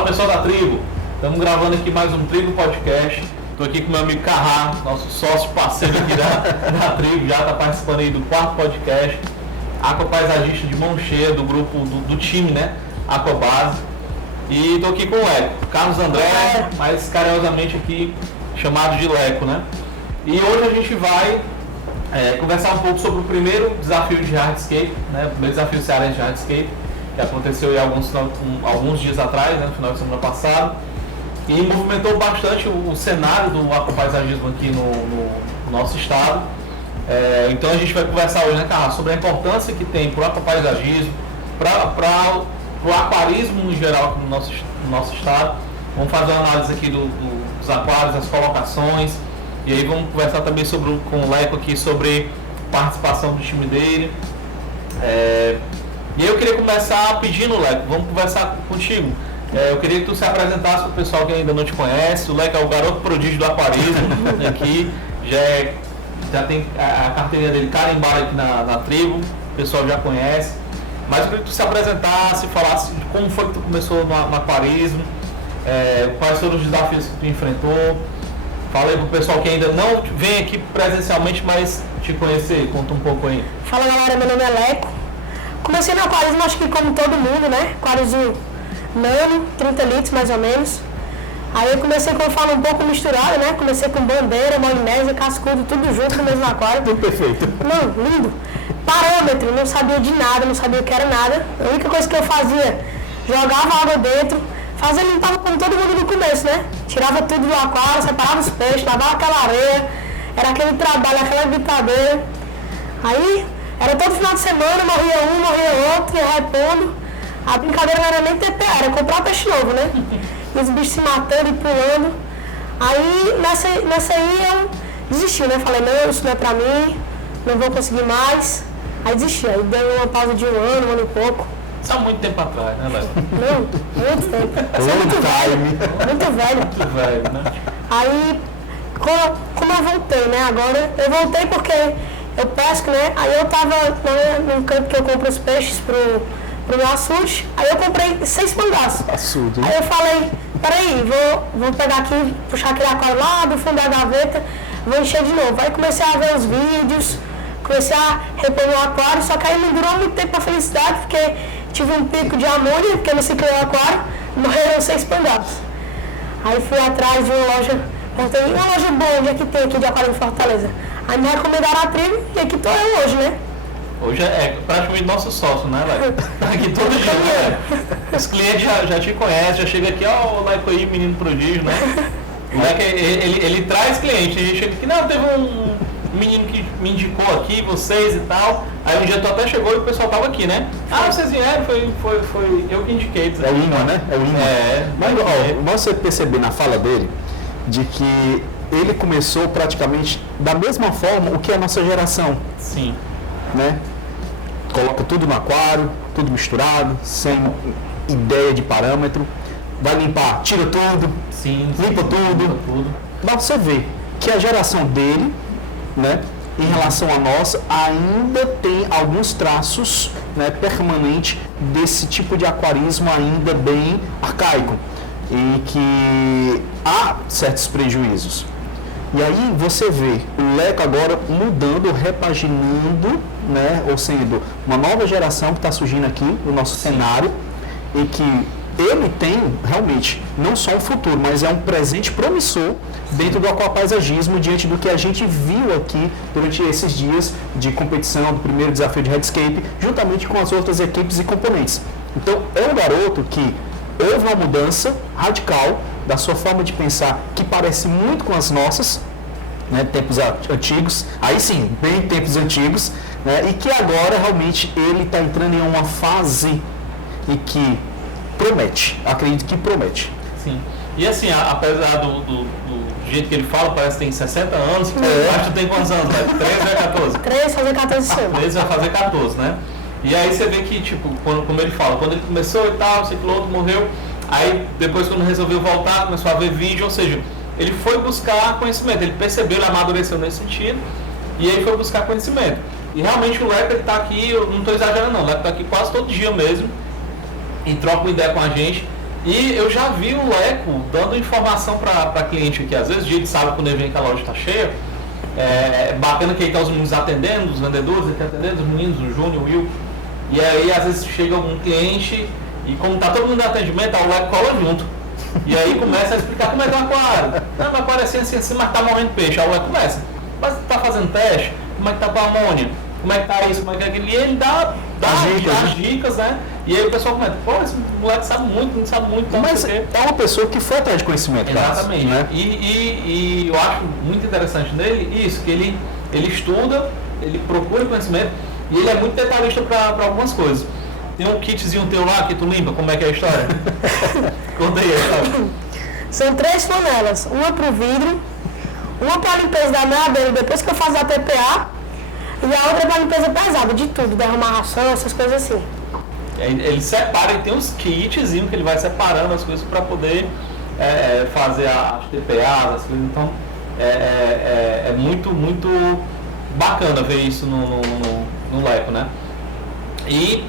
Fala pessoal da Tribo, estamos gravando aqui mais um Tribo Podcast. Estou aqui com meu amigo Carrá, nosso sócio parceiro aqui da Tribo, já está participando aí do 4º podcast. Aquapaisagista de mão cheia do grupo, do time, né? Aquabase. E estou aqui com o Leco, Carlos André, mais carinhosamente aqui chamado de Leco, né? E hoje a gente vai conversar um pouco sobre o primeiro desafio de hardscape, né? O primeiro desafio cearense de hardscape, que aconteceu aí alguns dias atrás, né? No final de semana passado. E movimentou bastante o cenário do aquapaisagismo aqui no nosso estado. Então a gente vai conversar hoje, né, Carlos, sobre a importância que tem para o aquapaisagismo, para o aquarismo no geral aqui no nosso estado. Vamos fazer uma análise aqui dos aquários, das colocações, e aí vamos conversar também com o Leco aqui sobre a participação do time dele. E aí eu queria começar pedindo, Leco, vamos conversar contigo. Eu queria que tu se apresentasse para o pessoal que ainda não te conhece. O Leco é o garoto prodígio do aquarismo aqui, já tem a carteirinha dele carimbada aqui na Tribo, o pessoal já conhece. Mas eu queria que tu se apresentasse, falasse de como foi que tu começou no aquarismo, quais foram os desafios que tu enfrentou. Fala aí pro pessoal que ainda não vem aqui presencialmente, mas te conhecer, conta um pouco aí. Fala galera, meu nome é Leco. Comecei no aquarismo, acho que como todo mundo, né? Aquáriozinho nano, 30 litros mais ou menos. Aí eu comecei, como eu falo, um pouco misturado, né? Comecei com bandeira, magnésio, cascudo, tudo junto no mesmo aquário. Tudo perfeito. Não, lindo. Parâmetro, não sabia de nada, não sabia o que era nada. A única coisa que eu fazia, jogava água dentro, limpava como todo mundo no começo, né? Tirava tudo do aquário, separava os peixes, lavava aquela areia, era aquele trabalho, aquela gritadeira. Aí, era todo final de semana, morria um, morria outro, ia repondo. A brincadeira não era nem TPA, era comprar peixe novo, né? E os bichos se matando e pulando. Aí, nessa aí eu desisti, né? Falei, não, isso não é pra mim, não vou conseguir mais. Aí desisti, aí deu uma pausa de um ano e pouco. Isso há muito tempo atrás, né, Léo? Não, muito tempo. Eu sou muito velho. Muito velho. Muito velho, né? Aí, como eu voltei, né? Agora, eu voltei porque eu pesco, né? Aí eu tava num campo que eu compro os peixes pro meu açude. Aí eu comprei 6 pangaços. Açude. Aí eu falei, peraí, vou pegar aqui, puxar aquele aquário lá do fundo da gaveta, vou encher de novo. Aí comecei a ver os vídeos, comecei a repor o aquário, só que aí não durou muito tempo a felicidade, porque tive um pico de amônia, porque não se criou o aquário, morreram 6 pangados. Aí fui atrás de uma loja, perguntei, uma loja boa, onde é que tem aqui de aquário em Fortaleza? Aí me recomendaram a Tribo e aqui estou eu hoje, né? Hoje é praticamente nosso sócio, né, Leco? Aqui todo dia, né? Os clientes já te conhecem, já chega aqui, ó, o Leco aí, menino prodígio, né? O Leco, ele traz cliente, a gente chega aqui, não, teve um menino que me indicou aqui, vocês e tal. Aí um dia tu até chegou e o pessoal tava aqui, né? Ah, vocês vieram, foi eu que indiquei. É o imã, né? É o imã. Mas você perceber na fala dele de que ele começou praticamente da mesma forma o que a nossa geração. Sim. Né? Coloca tudo no aquário, tudo misturado, sem ideia de parâmetro. Vai limpar, tira tudo, limpa tudo. Mas você vê que a geração dele, né, em relação à nossa, ainda tem alguns traços, né, permanentes desse tipo de aquarismo ainda bem arcaico e que há certos prejuízos. E aí você vê o Leco agora mudando, repaginando, né, ou sendo uma nova geração que está surgindo aqui no nosso cenário e que ele tem realmente não só um futuro, mas é um presente promissor dentro do aquapaisagismo diante do que a gente viu aqui durante esses dias de competição do primeiro desafio de hardscape, juntamente com as outras equipes e componentes. Então é um garoto que houve uma mudança radical da sua forma de pensar, que parece muito com as nossas, né, tempos antigos, aí sim, bem tempos antigos, né, e que agora realmente ele está entrando em uma fase e que promete, acredito que promete. Sim. E assim, apesar do jeito que ele fala, parece que tem 60 anos, mas tu tem quantos anos, né? 13 vai 14? 13, fazer 14 cedo. 13 vai fazer 14, né? E aí você vê que, tipo, como ele fala, quando ele começou e tal, sei que o outro morreu, aí depois quando resolveu voltar, começou a ver vídeo, ou seja, ele foi buscar conhecimento, ele percebeu, ele amadureceu nesse sentido, e aí foi buscar conhecimento. E realmente o Leco está aqui, eu não estou exagerando não, o Leco está aqui quase todo dia mesmo, e troca uma ideia com a gente, E eu já vi o Leco dando informação para cliente aqui. Às vezes a gente sabe quando ele vem que a loja está cheia. É bacana que aí tá os meninos atendendo, os vendedores aqui atendendo, os meninos, o Júnior, o Will. E aí às vezes chega algum cliente e como tá todo mundo no atendimento, o Leco cola junto. E aí começa a explicar como é que é o aquário. Não, mas parece assim, mas tá morrendo peixe. Aí o Leco começa. Mas tá fazendo teste? Como é que tá com a amônia? Como é que tá isso? Como é que é aquilo? E ele dá as dicas, né? E aí o pessoal comenta, pô, esse moleque sabe muito, não sabe muito. Então, mas é uma pessoa que foi atrás de conhecimento. Exatamente. Né? E eu acho muito interessante nele isso, que ele estuda, ele procura conhecimento e ele é muito detalhista para algumas coisas. Tem um kitzinho teu lá que tu limpa, como é que é a história? Conta aí a história. São 3 panelas, uma pro vidro, uma para limpeza da madeira depois que eu faço a TPA e a outra para limpeza pesada, de tudo, derramar ração, essas coisas assim. Ele separa, ele tem uns kitzinhos que ele vai separando as coisas para poder fazer as TPAs, as coisas. Então é muito, muito bacana ver isso no Leco, né? E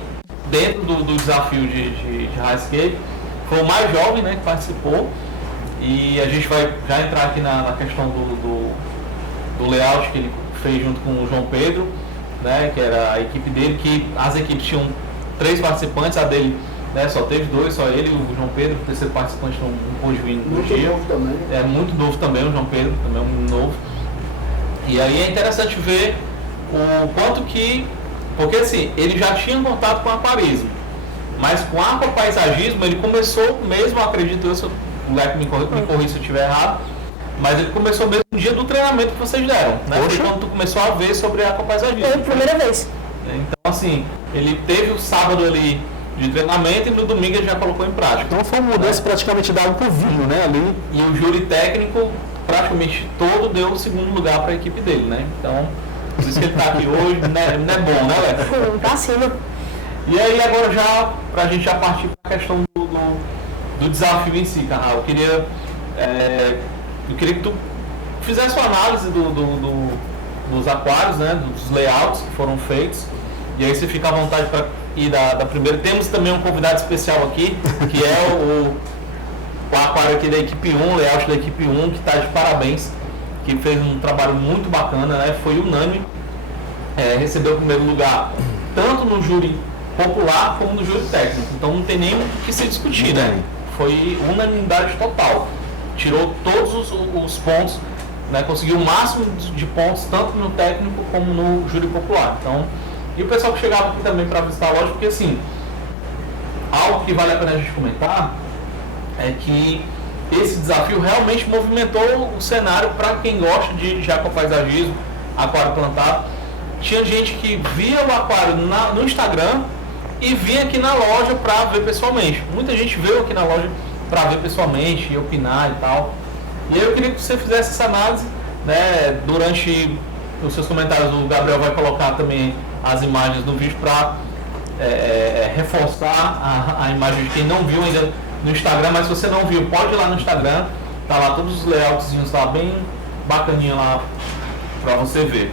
dentro do desafio de Highscape, foi o mais jovem, né, que participou. E a gente vai já entrar aqui na questão do layout que ele fez junto com o João Pedro, né, que era a equipe dele, que as equipes tinham 3 participantes, a dele, né, só teve 2, só ele, o João Pedro, o terceiro participante não pôde vir no dia. Novo também. É muito novo também, o João Pedro, também é um novo. E aí é interessante ver o quanto que, porque assim, ele já tinha contato com o aquarismo, mas com aquapaisagismo ele começou mesmo, acredito eu, o Leco me corrija se eu estiver errado, mas ele começou mesmo no dia do treinamento que vocês deram, né? Foi quando tu começou a ver sobre aquapaisagismo. Foi a primeira vez. Então assim, ele teve o sábado ali de treinamento e no domingo ele já colocou em prática. Então foi uma mudança praticamente dada pro vinho, né? Ali. E o júri técnico praticamente todo deu o segundo lugar para a equipe dele, né? Então, por isso que ele está aqui hoje, não é bom, né, Leco? Tá acima. E aí agora já, pra gente já partir para a questão do desafio em si, Carral, eu queria que tu fizesse uma análise dos aquários, né, dos layouts que foram feitos, e aí você fica à vontade para ir da primeira. Temos também um convidado especial aqui, que é o aquário aqui da equipe 1, layout da equipe 1, que está de parabéns, que fez um trabalho muito bacana, né, foi unânime, recebeu o primeiro lugar tanto no júri popular como no júri técnico, então não tem nem o que se discutir, né? Foi unanimidade total, tirou todos os pontos, né? Conseguiu o máximo de pontos tanto no técnico como no júri popular. Então, e o pessoal que chegava aqui também para visitar a loja, porque assim, algo que vale a pena a gente comentar é que esse desafio realmente movimentou o cenário para quem gosta de aquapaisagismo, aquário plantado. Tinha gente que via o aquário no Instagram e vinha aqui na loja para ver pessoalmente. Muita gente veio aqui na loja para ver pessoalmente e opinar e tal. E aí eu queria que você fizesse essa análise, né, durante os seus comentários. O Gabriel vai colocar também as imagens no vídeo para reforçar a imagem de quem não viu ainda no Instagram. Mas se você não viu, pode ir lá no Instagram, tá lá todos os layoutzinhos lá bem bacaninho lá para você ver.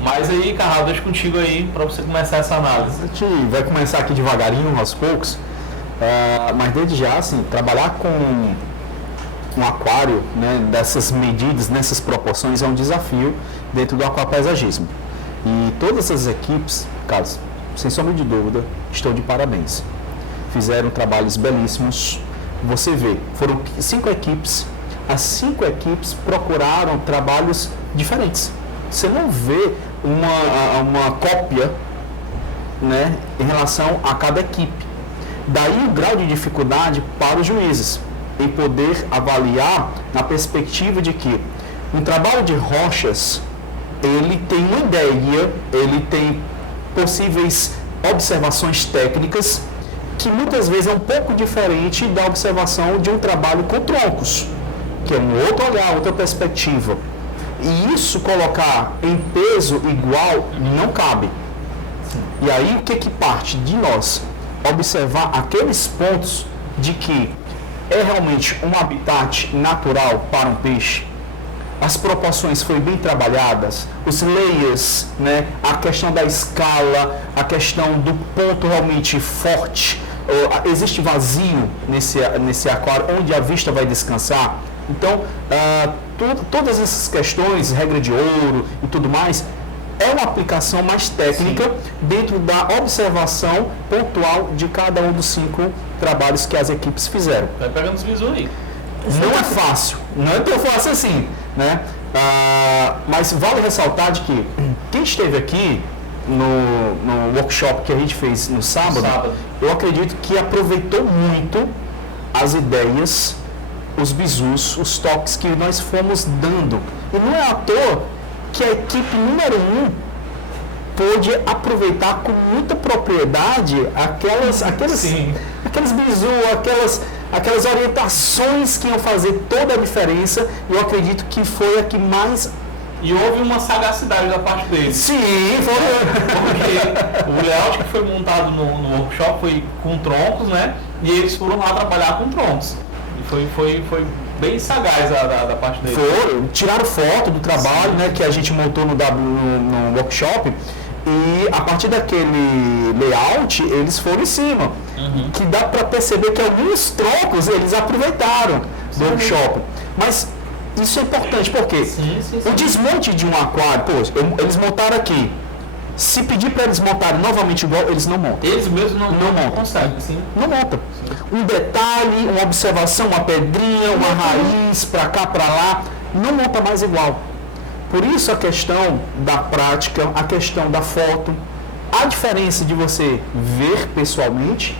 Mas aí, Carral, deixa contigo aí para você começar essa análise. A gente vai começar aqui devagarinho, aos poucos, mas desde já, assim, trabalhar com um aquário, né, dessas medidas, nessas proporções, é um desafio dentro do aquapaisagismo. E todas as equipes, Carlos, sem sombra de dúvida, estão de parabéns. Fizeram trabalhos belíssimos. Você vê, foram 5 equipes, as 5 equipes procuraram trabalhos diferentes. Você não vê uma cópia, né, em relação a cada equipe. Daí o grau de dificuldade para os juízes em poder avaliar na perspectiva de que um trabalho de rochas, ele tem uma ideia, ele tem possíveis observações técnicas que muitas vezes é um pouco diferente da observação de um trabalho com troncos, que é um outro olhar, outra perspectiva. E isso colocar em peso igual não cabe. E aí o que parte de nós? Observar aqueles pontos de que é realmente um habitat natural para um peixe. As proporções foram bem trabalhadas, os layers, né? A questão da escala, a questão do ponto realmente forte existe vazio nesse aquário onde a vista vai descansar? Então, todas essas questões, regra de ouro e tudo mais, é uma aplicação mais técnica dentro da observação pontual de cada um dos 5 trabalhos que as equipes fizeram. Vai pegando os visos aí. Não é fácil, não é tão fácil assim, né? Mas vale ressaltar de que quem esteve aqui no workshop que a gente fez no sábado, eu acredito que aproveitou muito as ideias, os bizus, os toques que nós fomos dando. E não é à toa que a equipe número 1 pôde aproveitar com muita propriedade aqueles bizus, aquelas orientações que iam fazer toda a diferença. Eu acredito que foi a que mais... E houve uma sagacidade da parte deles. Sim, foi. Porque o layout que foi montado no workshop foi com troncos, né? E eles foram lá trabalhar com troncos. E foi bem sagaz da parte deles. Tiraram foto do trabalho, né, que a gente montou no workshop. E a partir daquele layout, eles foram em cima. Que dá para perceber que alguns troncos eles aproveitaram do workshop. Mas isso é importante, porque o desmonte de um aquário, eles montaram aqui. Se pedir para eles montarem novamente igual, eles não montam. Eles mesmos não montam. Conseguem, sim. Não montam. Um detalhe, uma observação, uma pedrinha, uma raiz, para cá, para lá, não monta mais igual. Por isso a questão da prática, a questão da foto, a diferença de você ver pessoalmente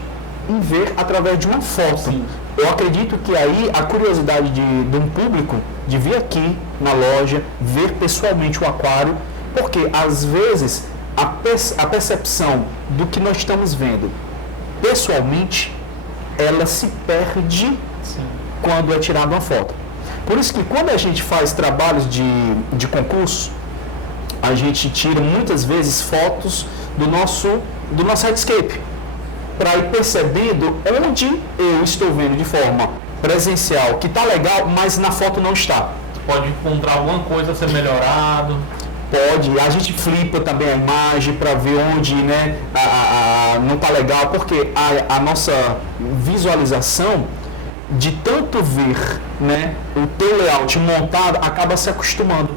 e ver através de uma foto. Sim. Eu acredito que aí a curiosidade de um público de vir aqui na loja, ver pessoalmente o aquário, porque às vezes a percepção do que nós estamos vendo pessoalmente, ela se perde quando é tirada uma foto. Por isso que quando a gente faz trabalhos de concurso, a gente tira muitas vezes fotos do nosso hardscape, para ir percebendo onde eu estou vendo de forma presencial, que está legal, mas na foto não está. Pode encontrar alguma coisa a ser melhorado. Pode, a gente flipa também a imagem para ver onde, né, não está legal, porque a nossa visualização, de tanto ver, né, o teu layout montado, acaba se acostumando.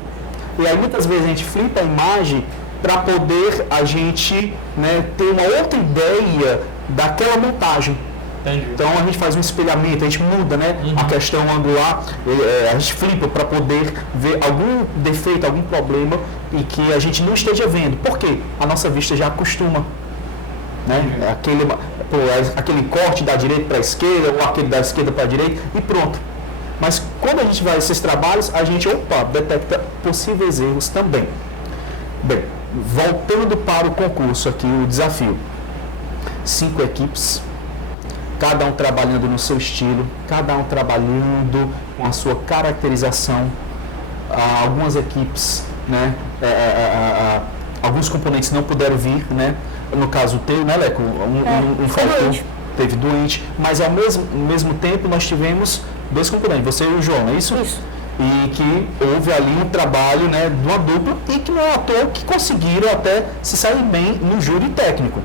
E aí muitas vezes a gente flipa a imagem para poder a gente, né, ter uma outra ideia daquela montagem. Entendi. Então a gente faz um espelhamento, a gente muda, né, a questão angular, a gente flipa para poder ver algum defeito, algum problema e que a gente não esteja vendo. Por quê? A nossa vista já acostuma, né? Aquele corte da direita para a esquerda ou aquele da esquerda para a direita e pronto. Mas quando a gente vai a esses trabalhos, a gente detecta possíveis erros também. Bem, voltando para o concurso aqui, o desafio. 5 equipes, cada um trabalhando no seu estilo, cada um trabalhando com a sua caracterização. Algumas equipes, né, alguns componentes não puderam vir, né? No caso teu, né, Leco? Um faltou, teve doente, mas ao mesmo tempo nós tivemos 2 componentes, você e o João, não é isso? Isso. E que houve ali um trabalho, né, de uma dupla e que não é à toa que conseguiram até se sair bem no júri técnico.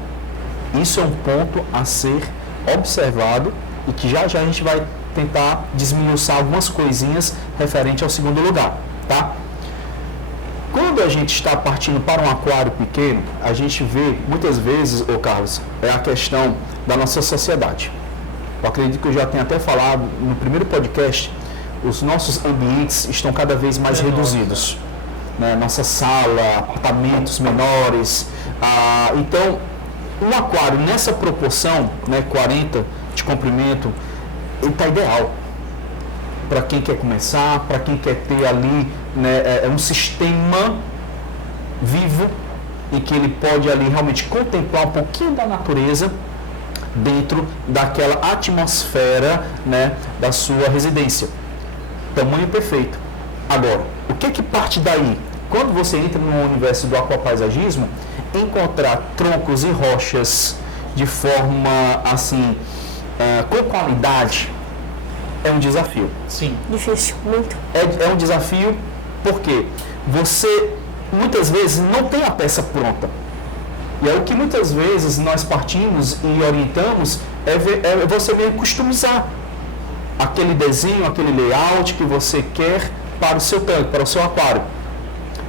Isso é um ponto a ser observado e que já a gente vai tentar desmiuçar algumas coisinhas referente ao segundo lugar, tá? Quando a gente está partindo para um aquário pequeno, a gente vê muitas vezes, Carlos, é a questão da nossa sociedade. Eu acredito que eu já tenho até falado no primeiro podcast, os nossos ambientes estão cada vez mais reduzidos. Né? Nossa sala, apartamentos menores. Então, um aquário nessa proporção, né, 40 de comprimento, ele está ideal para quem quer começar, para quem quer ter ali, né, um sistema vivo e que ele pode ali realmente contemplar um pouquinho da natureza dentro daquela atmosfera, né, da sua residência. Tamanho perfeito. Agora, o que parte daí? Quando você entra no universo do aquapaisagismo, encontrar troncos e rochas de forma assim, com qualidade, é um desafio. Sim. Difícil, muito. É um desafio porque você muitas vezes não tem a peça pronta. E aí o que muitas vezes nós partimos e orientamos é você mesmo customizar aquele desenho, aquele layout que você quer para o seu tanque, para o seu aquário.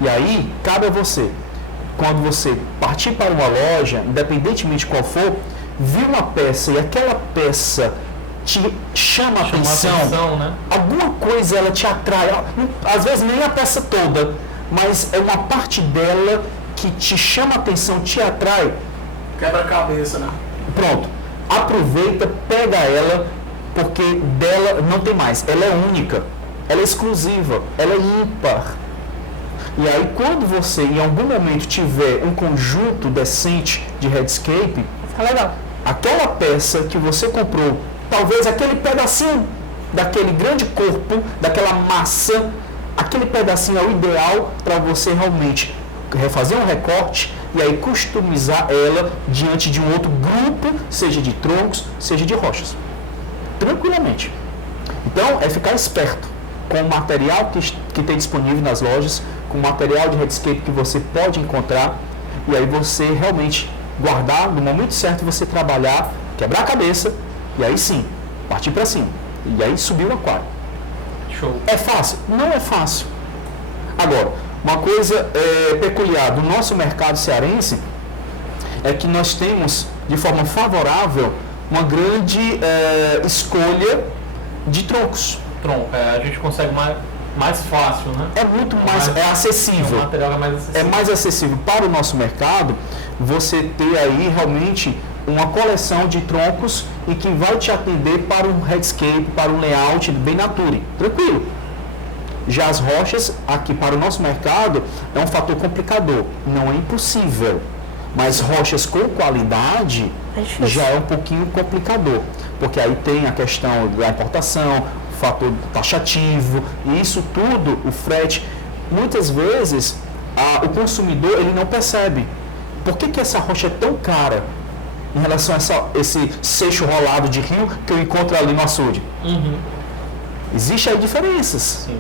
E aí, cabe a você, quando você partir para uma loja, independentemente de qual for, vir uma peça e aquela peça te chama a atenção, né? Alguma coisa ela te atrai, às vezes nem a peça toda, mas é uma parte dela que te chama a atenção, te atrai. Quebra a cabeça, né? Pronto, aproveita, pega ela, porque dela não tem mais, ela é única, ela é exclusiva, ela é ímpar. E aí quando você em algum momento tiver um conjunto decente de headscape, Fica legal. aquela peça que você comprou, talvez aquele pedacinho daquele grande corpo, daquela massa, aquele pedacinho é o ideal para você realmente refazer um recorte e aí customizar ela diante de um outro grupo, seja de troncos, seja de rochas. Tranquilamente. Então, é ficar esperto com o material que tem disponível nas lojas, com o material de headscape que você pode encontrar, e aí você realmente guardar, no momento certo você trabalhar, quebrar a cabeça, e aí sim, partir para cima. E aí subir o aquário. Show. É fácil? Não é fácil. Agora, uma coisa peculiar do nosso mercado cearense é que nós temos, de forma favorável, uma grande escolha de troncos. Tronco, a gente consegue mais fácil, né? É muito mais acessível. O material é mais acessível. É mais acessível para o nosso mercado você ter aí realmente uma coleção de troncos e que vai te atender para um headscape, para um layout bem nature. Tranquilo. Já as rochas, aqui para o nosso mercado, é um fator complicador. Não é impossível. Mas rochas com qualidade já é um pouquinho complicador. Porque aí tem a questão da importação, o fator taxativo, e isso tudo, o frete. Muitas vezes, o consumidor ele não percebe. Por que essa rocha é tão cara em relação a esse seixo rolado de rio que eu encontro ali no açude? Uhum. Existem aí diferenças. Sim.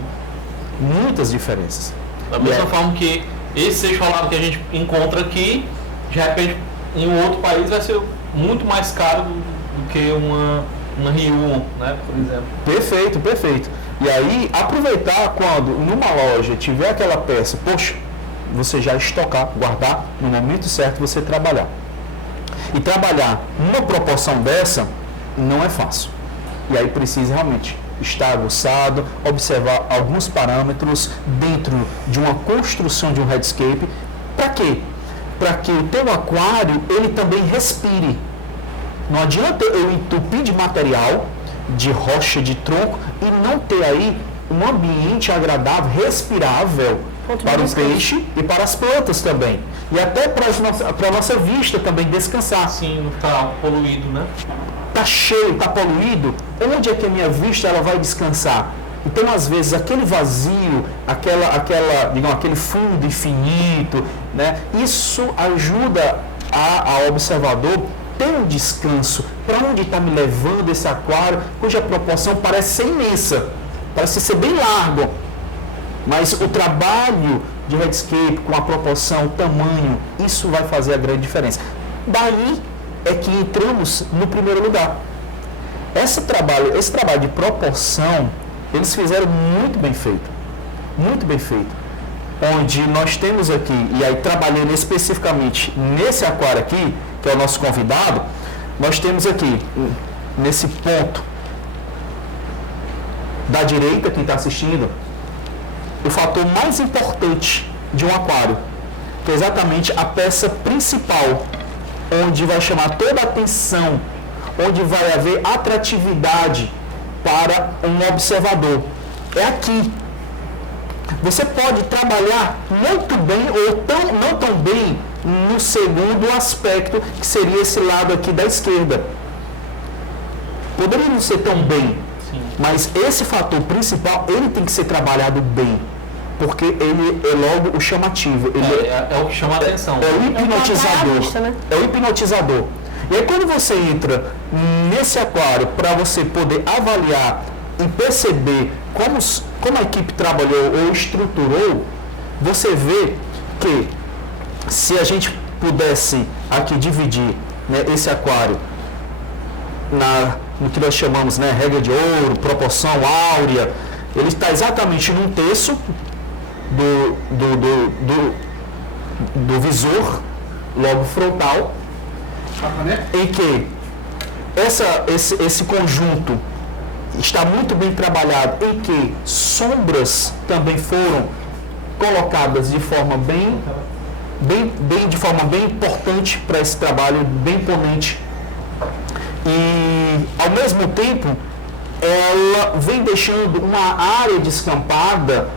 Muitas diferenças. Da mesma forma que esse seixo rolado que a gente encontra aqui, de repente, em um outro país vai ser muito mais caro do que uma Rio 1, né, por exemplo. Perfeito, perfeito. E aí, aproveitar quando numa loja tiver aquela peça, poxa, você já estocar, guardar, no momento certo você trabalhar. E trabalhar numa proporção dessa não é fácil. E aí precisa realmente estar aguçado, observar alguns parâmetros dentro de uma construção de um headscape. Para quê? Para que o teu aquário ele também respire. Não adianta eu entupir de material, de rocha, de tronco e não ter aí um ambiente agradável, respirável para o peixe e para as plantas também. E até para a nossa vista também descansar. Sim, não ficar poluído, né? Está cheio, está poluído, onde é que a minha vista ela vai descansar? Então, às vezes, aquele vazio, digamos, aquele fundo infinito, né? Isso ajuda ao observador ter um descanso. Para onde está me levando esse aquário, cuja proporção parece ser imensa, parece ser bem largo. Mas o trabalho de headscape com a proporção, o tamanho, isso vai fazer a grande diferença. Daí é que entramos no primeiro lugar. Esse trabalho de proporção, eles fizeram muito bem feito. Muito bem feito. Onde nós temos aqui, e aí trabalhando especificamente nesse aquário aqui, que é o nosso convidado, nós temos aqui, nesse ponto da direita, quem está assistindo, o fator mais importante de um aquário, que é exatamente a peça principal, onde vai chamar toda a atenção, onde vai haver atratividade para um observador. É aqui. Você pode trabalhar muito bem ou não tão bem no segundo aspecto, que seria esse lado aqui da esquerda. Poderia não ser tão bem, Sim. mas esse fator principal, ele tem que ser trabalhado bem, porque ele é logo o chamativo. Ele É o que chama a atenção. é o hipnotizador. Né? É o hipnotizador. E aí quando você entra nesse aquário para você poder avaliar e perceber como a equipe trabalhou ou estruturou, você vê que se a gente pudesse aqui dividir, né, esse aquário no que nós chamamos, né, regra de ouro, proporção áurea, ele está exatamente num terço do visor logo frontal, em que esse conjunto está muito bem trabalhado, em que sombras também foram colocadas de forma de forma bem importante para esse trabalho, bem imponente. E ao mesmo tempo ela vem deixando uma área descampada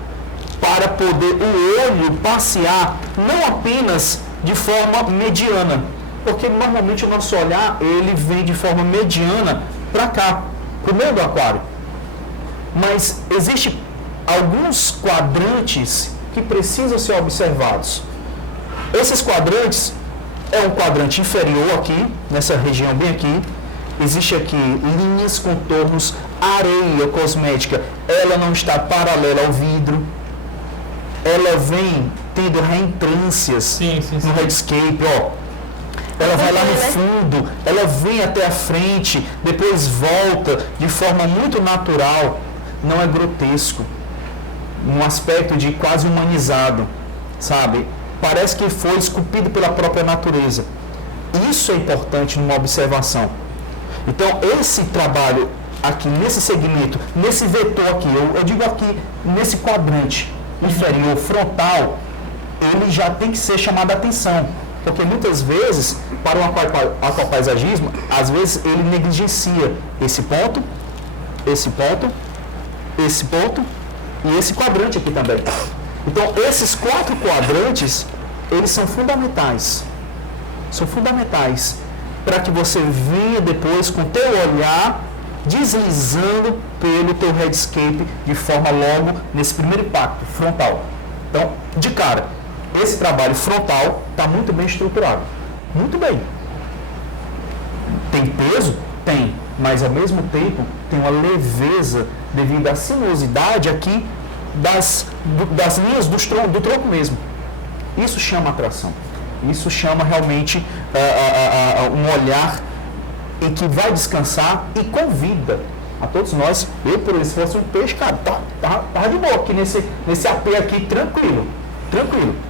para poder o olho passear não apenas de forma mediana, porque normalmente o nosso olhar ele vem de forma mediana para cá, para o meio do aquário. Mas existem alguns quadrantes que precisam ser observados. Esses quadrantes é um quadrante inferior aqui, nessa região bem aqui. Existe aqui linhas, contornos, areia cosmética. Ela não está paralela ao vidro. Ela vem tendo reentrâncias no headscape, ó. Ela vai lá no fundo, ela vem até a frente, depois volta de forma muito natural. Não é grotesco. Um aspecto de quase humanizado, sabe? Parece que foi esculpido pela própria natureza. Isso é importante numa observação. Então, esse trabalho aqui, nesse segmento, nesse vetor aqui, eu digo aqui, nesse quadrante inferior, frontal, ele já tem que ser chamado a atenção. Porque muitas vezes, para um aquapaisagismo, às vezes ele negligencia esse ponto e esse quadrante aqui também. Então, esses 4 quadrantes, eles são fundamentais. São fundamentais para que você venha depois com o teu olhar deslizando pelo teu headscape de forma logo nesse primeiro impacto frontal. Então, de cara, esse trabalho frontal está muito bem estruturado. Muito bem. Tem peso? Tem. Mas, ao mesmo tempo, tem uma leveza devido à sinuosidade aqui das linhas do tronco mesmo. Isso chama atração. Isso chama realmente um olhar em que vai descansar e convida a todos nós. Eu, por exemplo, se fosse um peixe, cara, tá de boa aqui nesse AP aqui, tranquilo.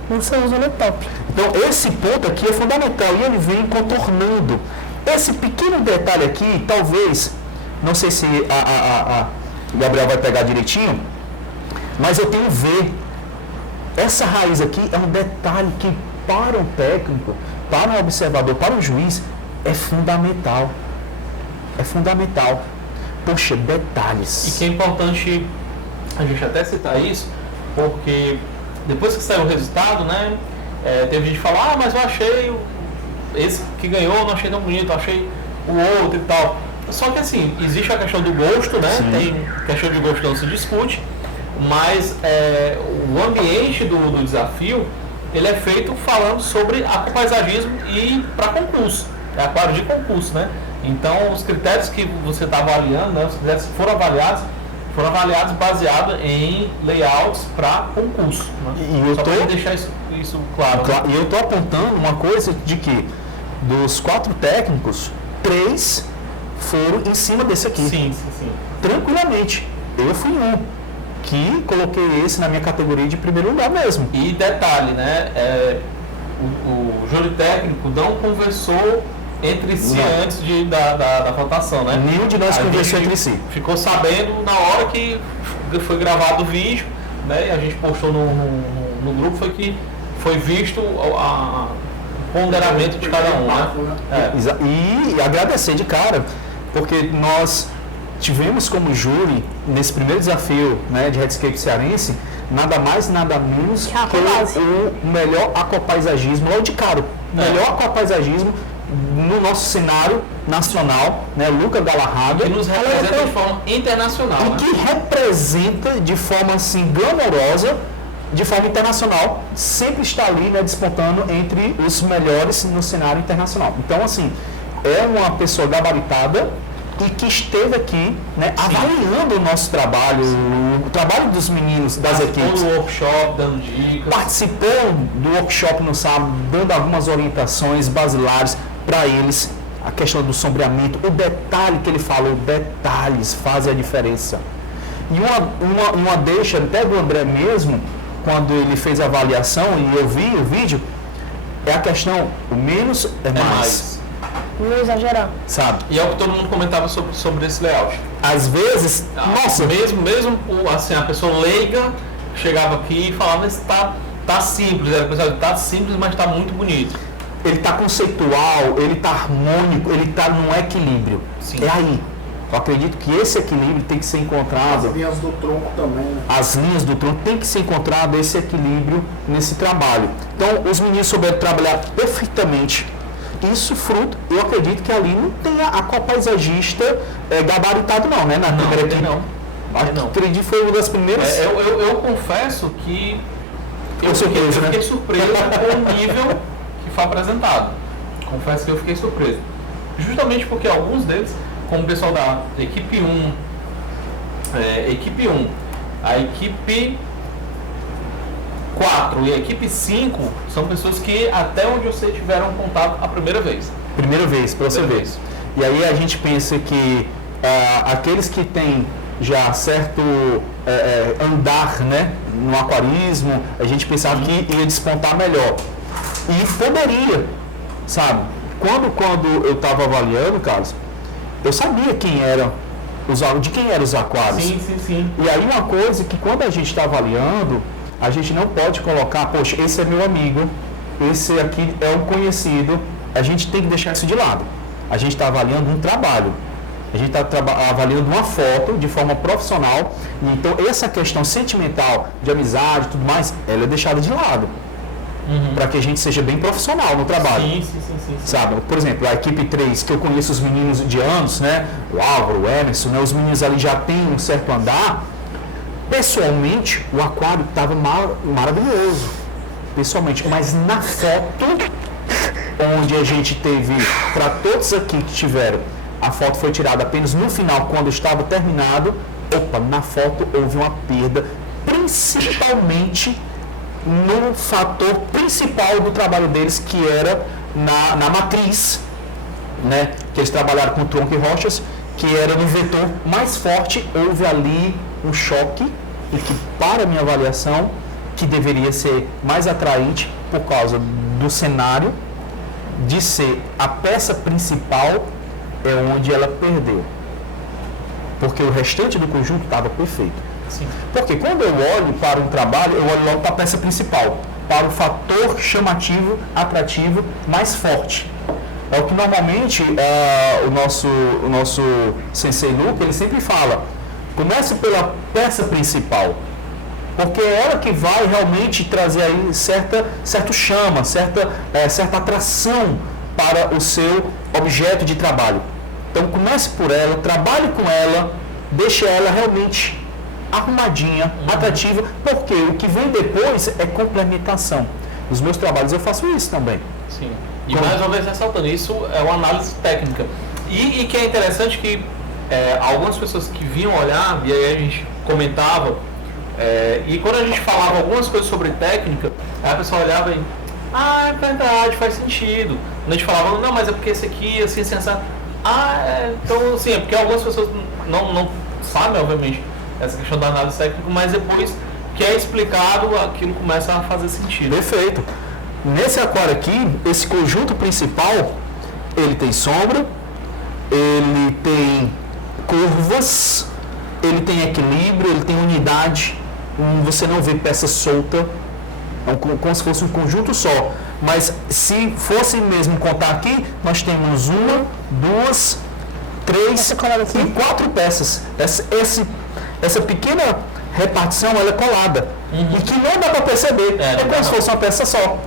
Nossa, a zona é top. Então, esse ponto aqui é fundamental e ele vem contornando. Esse pequeno detalhe aqui, talvez, não sei se a Gabriel vai pegar direitinho, mas eu tenho V. Essa raiz aqui é um detalhe que, para o técnico, para o observador, para o juiz, é fundamental. É fundamental. Poxa, detalhes. E que é importante a gente até citar isso, porque depois que saiu o resultado, né, teve gente que falou, mas eu achei esse que ganhou, não achei tão bonito, eu achei o outro e tal. Só que assim, existe a questão do gosto, né? Sim. Tem questão de gosto, não se discute, mas o ambiente do desafio, ele é feito falando sobre aquapaisagismo e para concurso, é aquário de concurso, né? Então, os critérios que você está avaliando, né, os critérios que foram avaliados baseados em layouts para concurso. Né? E eu só tô para deixar isso claro. E eu estou apontando uma coisa de que dos 4 técnicos, 3 foram em cima desse aqui. Sim. Tranquilamente. Eu fui um que coloquei esse na minha categoria de primeiro lugar mesmo. E detalhe, né? O júri técnico não conversou entre si antes da votação, né? Nenhum de nós conversou entre si. Ficou sabendo na hora que foi gravado o vídeo, né? E a gente postou no grupo, foi que foi visto o ponderamento de cada um, né? E agradecer de cara, porque nós tivemos como júri, nesse primeiro desafio, né, de Headscape cearense, nada mais, nada menos que o melhor aquapaisagismo, logo de cara, melhor aquapaisagismo no nosso cenário nacional, né, Luca Galarraga. Que nos representa de forma internacional. E que representa de forma assim glamourosa, de forma internacional, sempre está ali, né, despontando entre os melhores no cenário internacional. Então, assim, é uma pessoa gabaritada, e que esteve aqui, né, avaliando o nosso trabalho, o trabalho dos meninos, das equipes. Participou do workshop, dando dicas. Participou do workshop no sábado, dando algumas orientações basilares para eles, a questão do sombreamento, o detalhe que ele falou, detalhes fazem a diferença. E uma deixa até do André mesmo, quando ele fez a avaliação e eu vi o vídeo, é a questão, o menos é mais. Não exagerar. Sabe? E é o que todo mundo comentava sobre esse layout. Às vezes, nossa, mesmo assim, a pessoa leiga chegava aqui e falava, mas tá simples, tá simples, mas tá muito bonito. Ele tá conceitual, ele tá harmônico, ele tá num equilíbrio. Sim. É aí. Eu acredito que esse equilíbrio tem que ser encontrado. As linhas do tronco também, né? As linhas do tronco tem que ser encontrado esse equilíbrio nesse trabalho. Então, os meninos souberam trabalhar perfeitamente. Isso fruto, eu acredito que ali não tem a copaisagista gabaritado não, né? Na primeira equipe. Não. Acredito que foi uma das primeiras. Eu confesso que eu fiquei surpreso com o nível que foi apresentado. Confesso que eu fiquei surpreso. Justamente porque alguns deles, como o pessoal da equipe 1, a equipe 4 e a equipe 5 são pessoas que até onde eu sei tiveram contato a primeira vez. Primeira vez, para você ver. E aí a gente pensa que aqueles que têm já certo andar, né, no aquarismo, a gente pensava que ia despontar melhor. E poderia, sabe? Quando eu estava avaliando, Carlos, eu sabia de quem eram os aquários. Sim. E aí uma coisa que quando a gente está avaliando, a gente não pode colocar, poxa, esse é meu amigo, esse aqui é um conhecido, a gente tem que deixar isso de lado. A gente está avaliando um trabalho, a gente está avaliando uma foto de forma profissional, então essa questão sentimental, de amizade e tudo mais, ela é deixada de lado. Para que a gente seja bem profissional no trabalho. Sim. Sabe? Por exemplo, a equipe 3, que eu conheço os meninos de anos, né? O Álvaro, o Emerson, né? Os meninos ali já têm um certo andar. Pessoalmente, o aquário estava maravilhoso. Pessoalmente, mas na foto, onde a gente teve, para todos aqui que tiveram, a foto foi tirada apenas no final, quando estava terminado. Na foto houve uma perda, principalmente no fator principal do trabalho deles, que era na matriz, né? Que eles trabalharam com tronco e rochas, que era no vetor mais forte. Houve ali um choque, e que, para a minha avaliação, que deveria ser mais atraente por causa do cenário, de ser a peça principal, é onde ela perdeu. Porque o restante do conjunto estava perfeito. Sim. Porque quando eu olho para um trabalho, eu olho logo para a peça principal, para o fator chamativo, atrativo, mais forte. É o que normalmente o nosso Sensei Luke, ele sempre fala: comece pela peça principal, porque é ela que vai realmente trazer aí certo chama, certa atração para o seu objeto de trabalho. Então comece por ela, trabalhe com ela, deixe ela realmente arrumadinha, atrativa, porque o que vem depois é complementação. Nos meus trabalhos eu faço isso também. Sim. E mais uma vez ressaltando, isso é uma análise técnica. E que é interessante que algumas pessoas que vinham olhar, e aí a gente comentava, e quando a gente falava algumas coisas sobre técnica, aí a pessoa olhava e, é verdade, faz sentido. Quando a gente falava, não, mas é porque esse aqui, assim, sensato. Então, assim, é porque algumas pessoas não sabem, obviamente, essa questão da análise técnica, mas depois que é explicado, aquilo começa a fazer sentido. Perfeito. Nesse aquário aqui, esse conjunto principal, ele tem sombra, ele tem curvas, ele tem equilíbrio, ele tem unidade, você não vê peça solta, é como se fosse um conjunto só. Mas se fosse mesmo contar aqui, nós temos 1, 2, 3 e 4 peças. Essa pequena repartição, ela é colada. E que não dá para perceber. É como se fosse uma peça só.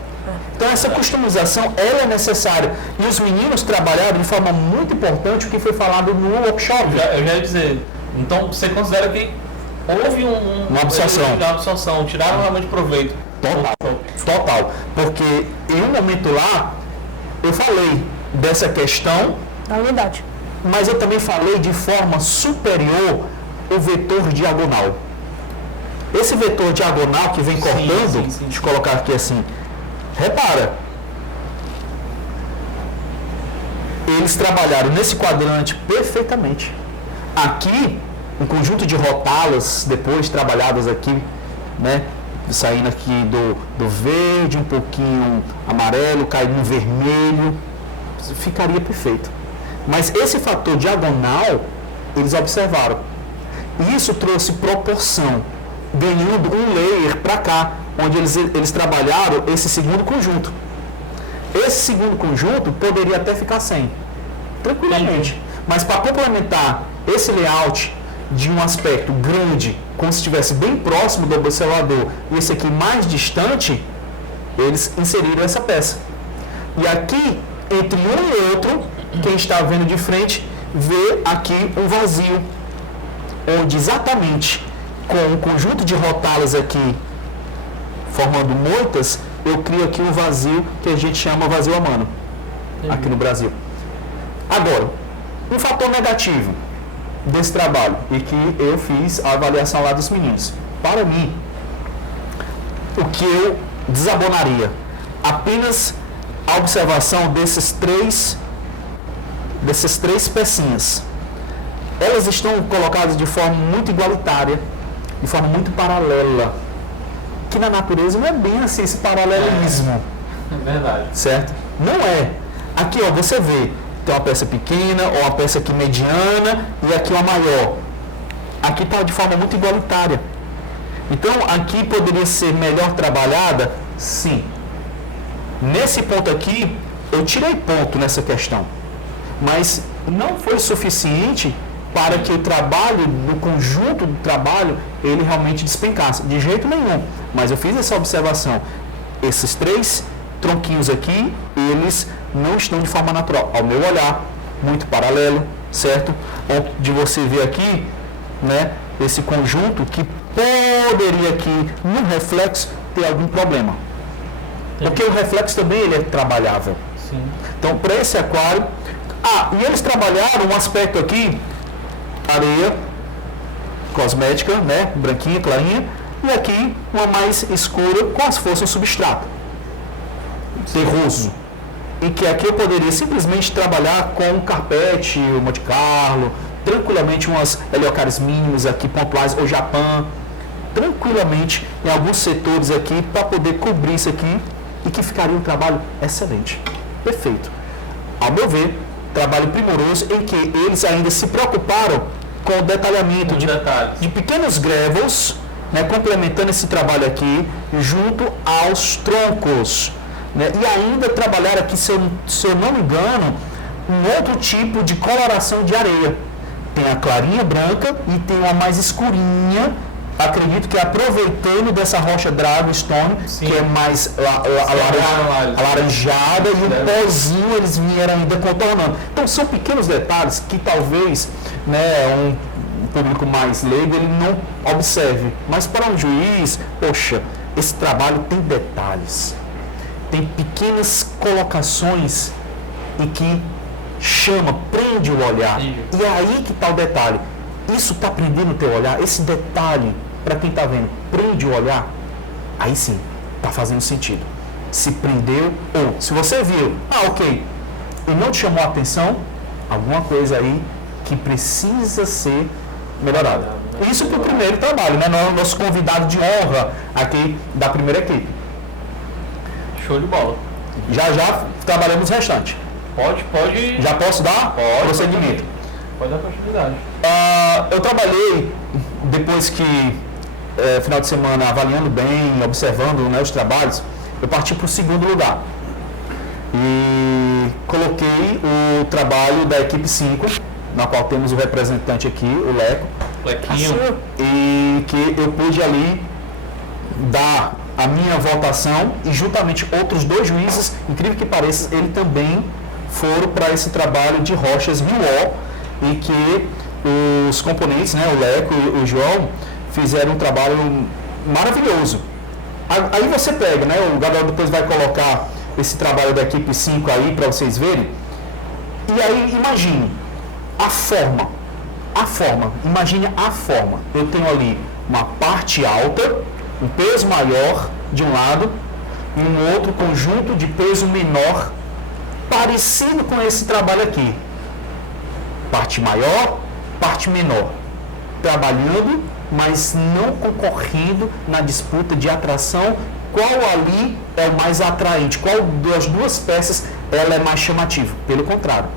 Então essa customização, ela é necessária. E os meninos trabalharam de forma muito importante o que foi falado no workshop. Eu já ia dizer, então você considera que houve uma absorção, tiraram realmente proveito. Total. Porque em um momento lá, eu falei dessa questão da unidade. mas eu também falei de forma superior o vetor diagonal. Esse vetor diagonal que vem cortando, deixa eu colocar aqui assim, repara, eles trabalharam nesse quadrante perfeitamente. Aqui, um conjunto de rótalas, depois trabalhadas aqui, né, saindo aqui do verde, um pouquinho amarelo, caindo no vermelho, ficaria perfeito. Mas esse fator diagonal, eles observaram. E isso trouxe proporção, ganhando um layer para cá, onde eles trabalharam esse segundo conjunto. Esse segundo conjunto poderia até ficar sem, tranquilamente. Mas para complementar esse layout de um aspecto grande, como se estivesse bem próximo do observador, e esse aqui mais distante, eles inseriram essa peça. E aqui, entre um e outro, quem está vendo de frente, vê aqui um vazio, onde exatamente com um conjunto de rótalas aqui, formando moitas, eu crio aqui um vazio que a gente chama vazio humano, aqui no Brasil. Agora, um fator negativo desse trabalho, e que eu fiz a avaliação lá dos meninos. Para mim, o que eu desabonaria? Apenas a observação dessas três pecinhas. Elas estão colocadas de forma muito igualitária, de forma muito paralela, que na natureza não é bem assim esse paralelismo. É verdade. Certo? Não é. Aqui, ó, você vê, tem uma peça pequena, ou uma peça aqui mediana, e aqui uma maior. Aqui está de forma muito igualitária. Então, aqui poderia ser melhor trabalhada? Sim. Nesse ponto aqui, eu tirei ponto nessa questão. Mas não foi suficiente para que o trabalho, do conjunto do trabalho, ele realmente despencasse. De jeito nenhum. Mas eu fiz essa observação. Esses três tronquinhos aqui, eles não estão de forma natural. Ao meu olhar, muito paralelo, certo? De você ver aqui, né, esse conjunto que poderia aqui, no reflexo, ter algum problema. Porque o reflexo também ele é trabalhável. Sim. Então, para esse aquário... e eles trabalharam um aspecto aqui, areia cosmética, né, branquinha, clarinha, e aqui uma mais escura com as forças substrato, terroso, em que aqui eu poderia simplesmente trabalhar com um carpete, o Monte Carlo, tranquilamente umas heliocares mínimos aqui, pontuais, ou Japão, tranquilamente em alguns setores aqui, para poder cobrir isso aqui, e que ficaria um trabalho excelente, perfeito. Ao meu ver, trabalho primoroso em que eles ainda se preocuparam com o detalhamento de pequenos gravels, né, complementando esse trabalho aqui junto aos troncos, né, e ainda trabalhar aqui, se eu não me engano, um outro tipo de coloração de areia. Tem a clarinha branca e tem uma mais escurinha, acredito que aproveitando dessa rocha Dragonstone, que é mais alaranjada, e o pozinho eles vieram ainda contornando. Então são pequenos detalhes que talvez, né, um público mais leigo ele não observe, mas para um juiz, poxa, esse trabalho tem detalhes, tem pequenas colocações e que chama, prende o olhar. E é aí que está o detalhe. Isso está prendendo o teu olhar, esse detalhe, para quem está vendo, prende o olhar, aí sim, está fazendo sentido. Se prendeu, ou se você viu, ok, e não te chamou a atenção, alguma coisa aí que precisa ser melhorada. Isso para o primeiro trabalho, né? Nosso convidado de honra aqui da primeira equipe. Show de bola. Já trabalhamos o restante. Pode. Já posso dar prosseguimento? Pode dar continuidade. Eu trabalhei, depois que, final de semana, avaliando bem, observando, né, os trabalhos, eu parti para o segundo lugar. E coloquei o trabalho da equipe 5, na qual temos o representante aqui, o Leco. Lequinho. E que eu pude ali dar a minha votação e juntamente outros dois juízes, incrível que pareça, eles também foram para esse trabalho de rochas Rio e que os componentes, né, o Leco e o João, fizeram um trabalho maravilhoso. Aí você pega, né, o Gabriel depois vai colocar esse trabalho da equipe 5 aí para vocês verem. E aí imagine, A forma. Imagine a forma. Eu tenho ali uma parte alta, um peso maior de um lado, e um outro conjunto de peso menor, parecido com esse trabalho aqui. Parte maior, parte menor. Trabalhando, mas não concorrendo na disputa de atração. Qual ali é o mais atraente? Qual das duas peças ela é mais chamativa? Pelo contrário.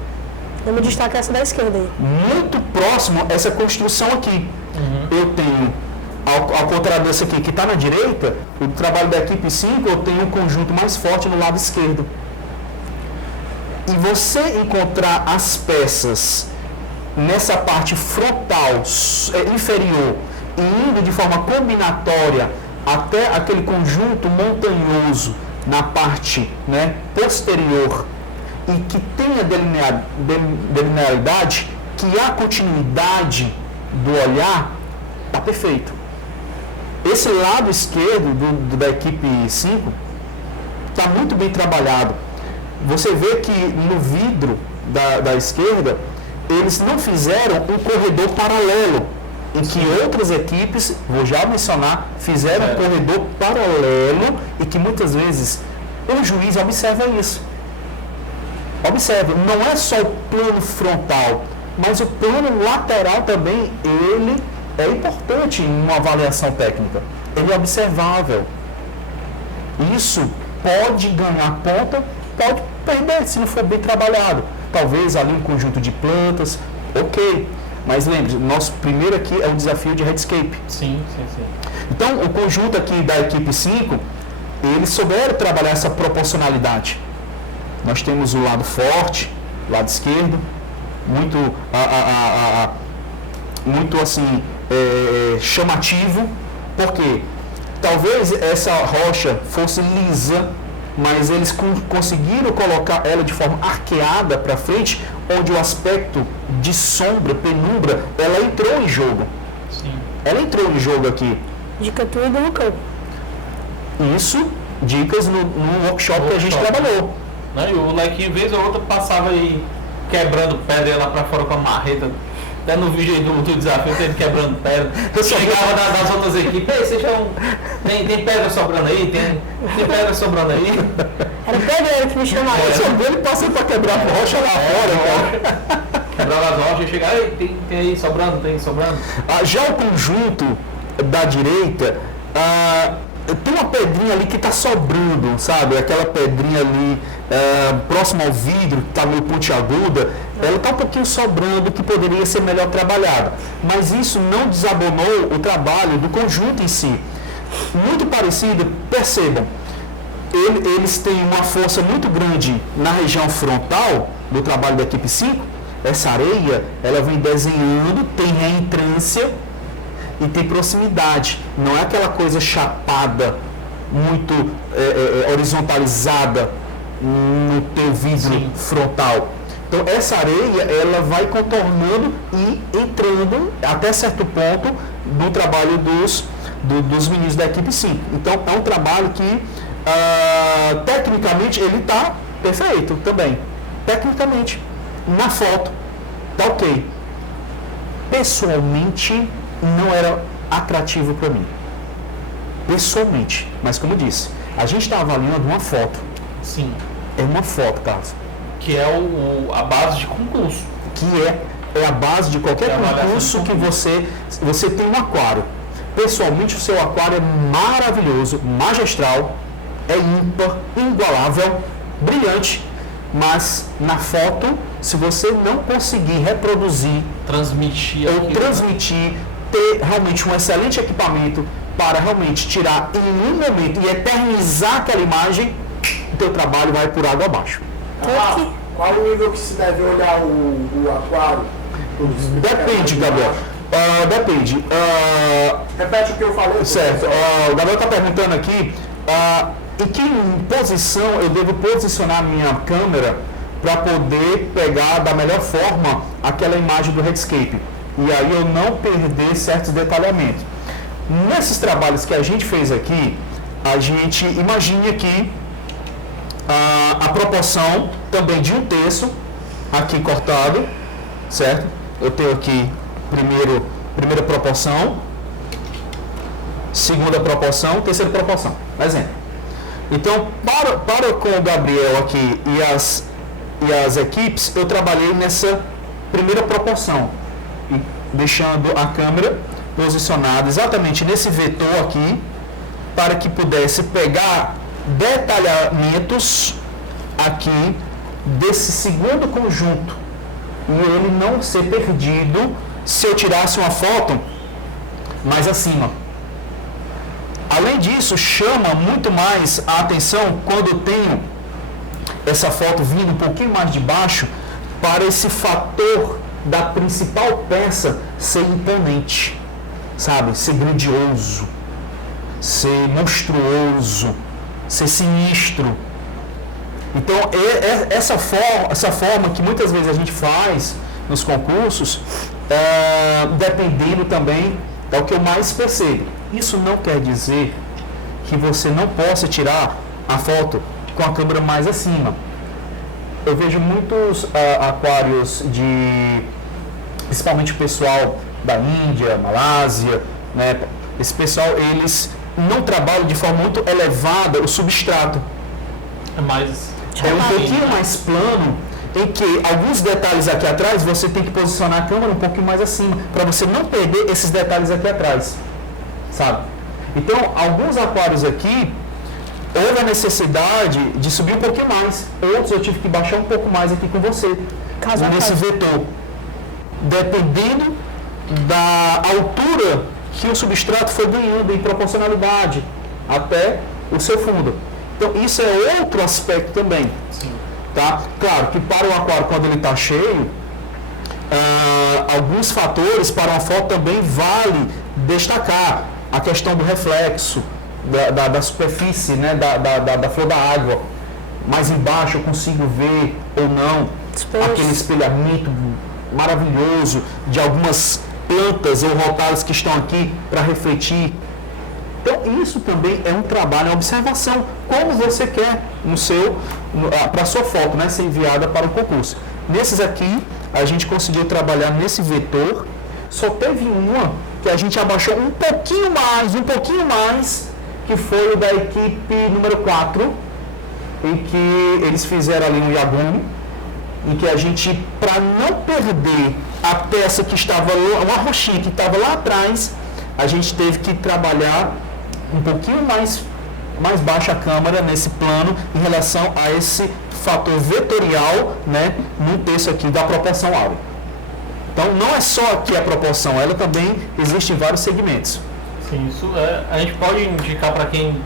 Eu me destaco essa da esquerda aí. Muito próximo essa construção aqui. Eu tenho, ao contrário dessa aqui que está na direita, o trabalho da equipe 5, eu tenho um conjunto mais forte no lado esquerdo. E você encontrar as peças nessa parte frontal inferior e indo de forma combinatória até aquele conjunto montanhoso na parte, né, posterior, e que tenha delinearidade, que há continuidade do olhar, está perfeito. Esse lado esquerdo da equipe 5 está muito bem trabalhado. Você vê que no vidro da esquerda, eles não fizeram um corredor paralelo, em que outras equipes, vou já mencionar, fizeram um corredor paralelo e que muitas vezes o juiz observa isso. Observe, não é só o plano frontal, mas o plano lateral também, ele é importante em uma avaliação técnica. Ele é observável. Isso pode ganhar ponta, pode perder se não for bem trabalhado. Talvez ali um conjunto de plantas, ok. Mas lembre-se, nosso primeiro aqui é o desafio de headscape. Sim. Então, o conjunto aqui da equipe 5, eles souberam trabalhar essa proporcionalidade. Nós temos o lado forte, lado esquerdo, muito assim, chamativo, porque talvez essa rocha fosse lisa, mas eles conseguiram colocar ela de forma arqueada para frente, onde o aspecto de sombra, penumbra, ela entrou em jogo. Sim. Ela entrou em jogo aqui. Dica tudo no campo. Isso, dicas no workshop que a gente trabalhou. Não, e o Lequinho, vez ou outra, passava aí quebrando pedra lá pra fora com a marreta. Até no vídeo aí do desafio, teve quebrando pedra. Eu chegava das outras equipes, ei, vocês tem pedra sobrando aí? Tem pedra sobrando aí? Era o pedreiro que me chamava. Ele passou para quebrar a rocha lá fora. Quebrava as rochas e chegava, ei, tem aí sobrando, tem sobrando. Já o conjunto da direita, tem uma pedrinha ali que está sobrando, sabe? Aquela pedrinha ali próximo ao vidro, que está meio pontiaguda, ela está um pouquinho sobrando, que poderia ser melhor trabalhada. Mas isso não desabonou o trabalho do conjunto em si. Muito parecido, percebam, eles têm uma força muito grande na região frontal do trabalho da equipe 5. Essa areia, ela vem desenhando, tem reentrância e tem proximidade. Não é aquela coisa chapada, muito horizontalizada no teu vidro frontal. Então essa areia, ela vai contornando e entrando até certo ponto no trabalho dos meninos da equipe 5. Então é um trabalho que tecnicamente ele está perfeito também. Tecnicamente, na foto, tá ok. Pessoalmente, não era atrativo para mim. Pessoalmente. Mas como eu disse, a gente está avaliando uma foto. Sim. É uma foto, Carlos. Que é a base de concurso. Que é a base de qualquer concurso que você tem um aquário. Pessoalmente, o seu aquário é maravilhoso, magistral, é ímpar, inigualável, brilhante. Mas na foto, se você não conseguir reproduzir, transmitir, ter realmente um excelente equipamento para realmente tirar em um momento e eternizar aquela imagem, o teu trabalho vai por água abaixo. Qual o nível que se deve olhar o aquário? Depende, Gabriel. Depende. Repete o que eu falei. Certo. O Gabriel está perguntando aqui em que posição eu devo posicionar a minha câmera para poder pegar da melhor forma aquela imagem do headscape. E aí eu não perder certos detalhamentos. Nesses trabalhos que a gente fez aqui, a gente imagina que a proporção também de um terço aqui cortado certo? Eu tenho aqui primeira proporção, segunda proporção, terceira proporção. Exemplo. Então, para com o Gabriel aqui e as equipes, eu trabalhei nessa primeira proporção, deixando a câmera posicionada exatamente nesse vetor aqui, para que pudesse pegar detalhamentos aqui desse segundo conjunto e ele não ser perdido se eu tirasse uma foto mais acima. Além disso, chama muito mais a atenção quando eu tenho essa foto vindo um pouquinho mais de baixo, para esse fator da principal peça ser imponente, sabe? Ser grandioso, ser monstruoso, ser sinistro. Então, essa forma que muitas vezes a gente faz nos concursos, dependendo também, é o que eu mais percebo. Isso não quer dizer que você não possa tirar a foto com a câmera mais acima. Eu vejo muitos aquários principalmente o pessoal da Índia, Malásia, né? Esse pessoal, eles não trabalham de forma muito elevada o substrato. É um pouquinho mais plano, em que alguns detalhes aqui atrás você tem que posicionar a câmera um pouquinho mais acima, para você não perder esses detalhes aqui atrás, sabe? Então, alguns aquários aqui, houve a necessidade de subir um pouquinho mais, outros eu tive que baixar um pouco mais aqui com você, nesse vetor, dependendo da altura que o substrato foi ganhando em proporcionalidade até o seu fundo. Então, isso é outro aspecto também. Sim. Tá? Claro que para o aquário, quando ele está cheio, alguns fatores para uma foto também vale destacar. A questão do reflexo, da superfície, né? da flor da água. Mais embaixo eu consigo ver ou não aquele espelhamento maravilhoso de algumas plantas ou rotalas que estão aqui para refletir. Então, isso também é um trabalho, é uma observação, como você quer para a sua foto, né, ser enviada para o concurso. Nesses aqui, a gente conseguiu trabalhar nesse vetor, só teve uma que a gente abaixou um pouquinho mais, que foi o da equipe número 4, em que eles fizeram ali um Yagumi, em que a gente, para não perder a peça que estava lá, uma roxinha que estava lá atrás, a gente teve que trabalhar um pouquinho mais baixa a câmera nesse plano em relação a esse fator vetorial, né, no texto aqui da proporção áurea. Então, não é só aqui a proporção, ela também existe em vários segmentos. Sim, isso a gente pode indicar para quem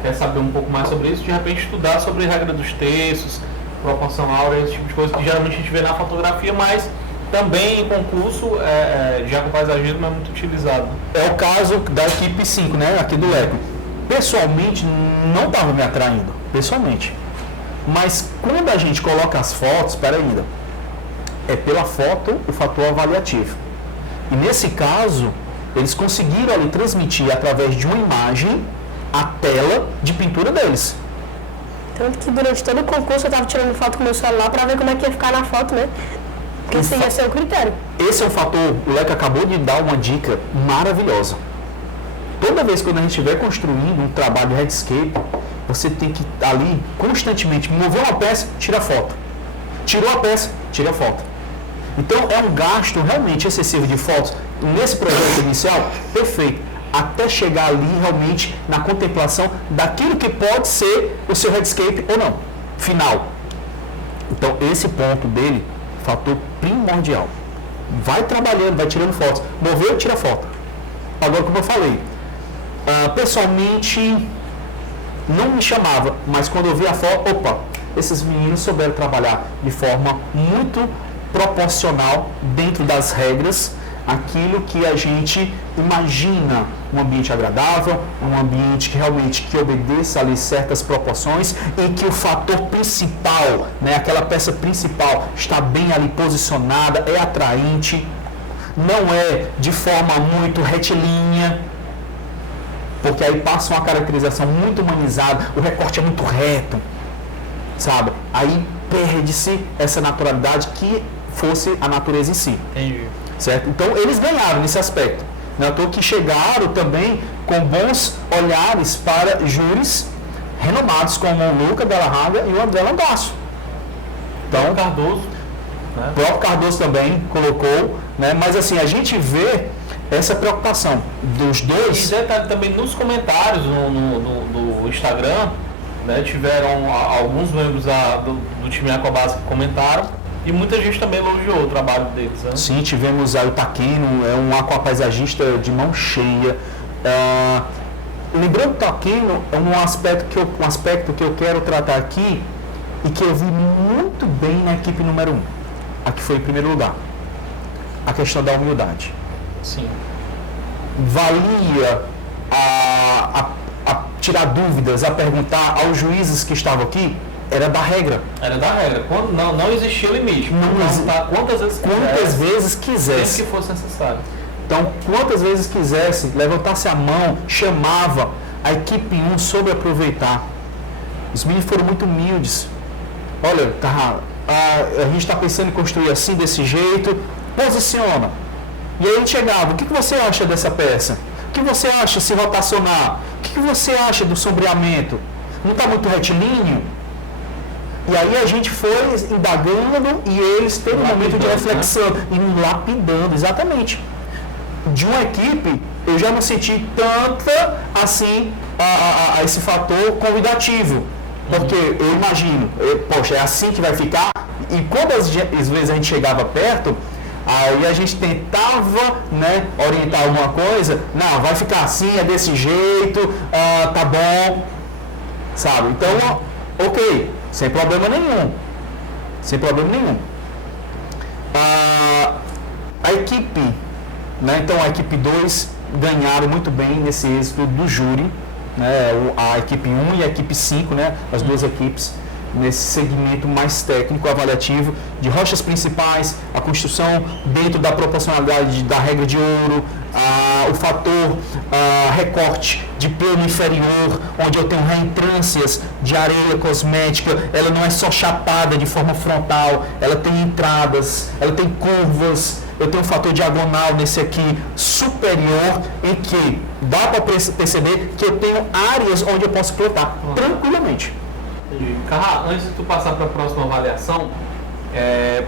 quer saber um pouco mais sobre isso, de repente estudar sobre a regra dos textos, proporção áurea, esse tipo de coisa que geralmente a gente vê na fotografia, mas também em concurso, já com paisagismo é muito utilizado. É o caso da equipe 5, né, aqui do Leco. Pessoalmente, não estava me atraindo, pessoalmente. Mas quando a gente coloca as fotos, é pela foto o fator avaliativo. E nesse caso, eles conseguiram ali transmitir através de uma imagem a tela de pintura deles. Tanto que durante todo o concurso eu estava tirando foto com o meu celular para ver como é que ia ficar na foto, né? Porque esse ia ser o critério. Esse é um fator, o Leco acabou de dar uma dica maravilhosa. Toda vez que a gente estiver construindo um trabalho de headscape, você tem que ali constantemente mover uma peça, tira a foto. Tirou a peça, tira a foto. Então é um gasto realmente excessivo de fotos. Nesse projeto inicial, perfeito. Até chegar ali realmente na contemplação daquilo que pode ser o seu headscape ou não. Final. Então esse ponto dele, fator primordial. Vai trabalhando, vai tirando fotos. Moveu, tira foto. Agora, como eu falei, pessoalmente não me chamava, mas quando eu vi a foto, esses meninos souberam trabalhar de forma muito proporcional dentro das regras, aquilo que a gente imagina, um ambiente agradável, um ambiente que realmente obedeça ali certas proporções e que o fator principal, né, aquela peça principal está bem ali posicionada, é atraente, não é de forma muito retilínea, porque aí passa uma caracterização muito humanizada, o recorte é muito reto, sabe? Aí perde-se essa naturalidade que fosse a natureza em si. Entendi. Certo? Então eles ganharam nesse aspecto. Não é à toa que chegaram também com bons olhares para júris renomados como o Luca Della Raga e o André Landasso. Então, O Cardoso, né? o próprio Cardoso também colocou, né? Mas assim, a gente vê essa preocupação dos dois. E detalhe também nos comentários no Instagram, né, tiveram alguns membros do time Aquabase que comentaram e muita gente também elogiou o trabalho deles. Né? Sim, tivemos aí o Taquino, é um aquapaisagista de mão cheia. Lembrando que o Taquino é um aspecto que eu quero tratar aqui e que eu vi muito bem na equipe número 1, a que foi em primeiro lugar. A questão da humildade. Sim. Valia a tirar dúvidas, a perguntar aos juízes que estavam aqui, era da regra. Era da regra. Não existia limite. Quantas vezes quisesse. Sempre que fosse necessário. Então, quantas vezes quisesse, levantasse a mão, chamava, a equipe 1 soube aproveitar. Os meninos foram muito humildes. Olha, a gente está pensando em construir assim, desse jeito, posiciona. E aí a gente chegava, o que você acha dessa peça? O que você acha se rotacionar? O que você acha do sombreamento? Não está muito retilíneo? E aí a gente foi indagando e eles teve um momento de reflexão, e lapidando, exatamente. De uma equipe, eu já não senti tanta, assim, a esse fator convidativo. Porque eu imagino, poxa, é assim que vai ficar? E quantas vezes a gente chegava perto, aí a gente tentava, né, orientar alguma coisa, não, vai ficar assim, é desse jeito, tá bom, sabe? Então, ok, sem problema nenhum. Sem problema nenhum. A equipe, né, então a equipe 2 ganharam muito bem nesse êxito do júri, né, a equipe 1 e a equipe 5, né, as duas equipes, nesse segmento mais técnico, avaliativo, de rochas principais, a construção dentro da proporcionalidade da regra de ouro, o fator recorte de plano inferior, onde eu tenho reentrâncias de areia cosmética, ela não é só chapada de forma frontal, ela tem entradas, ela tem curvas, eu tenho um fator diagonal nesse aqui superior, em que dá para perceber que eu tenho áreas onde eu posso plotar tranquilamente. Carra, antes de tu passar para a próxima avaliação,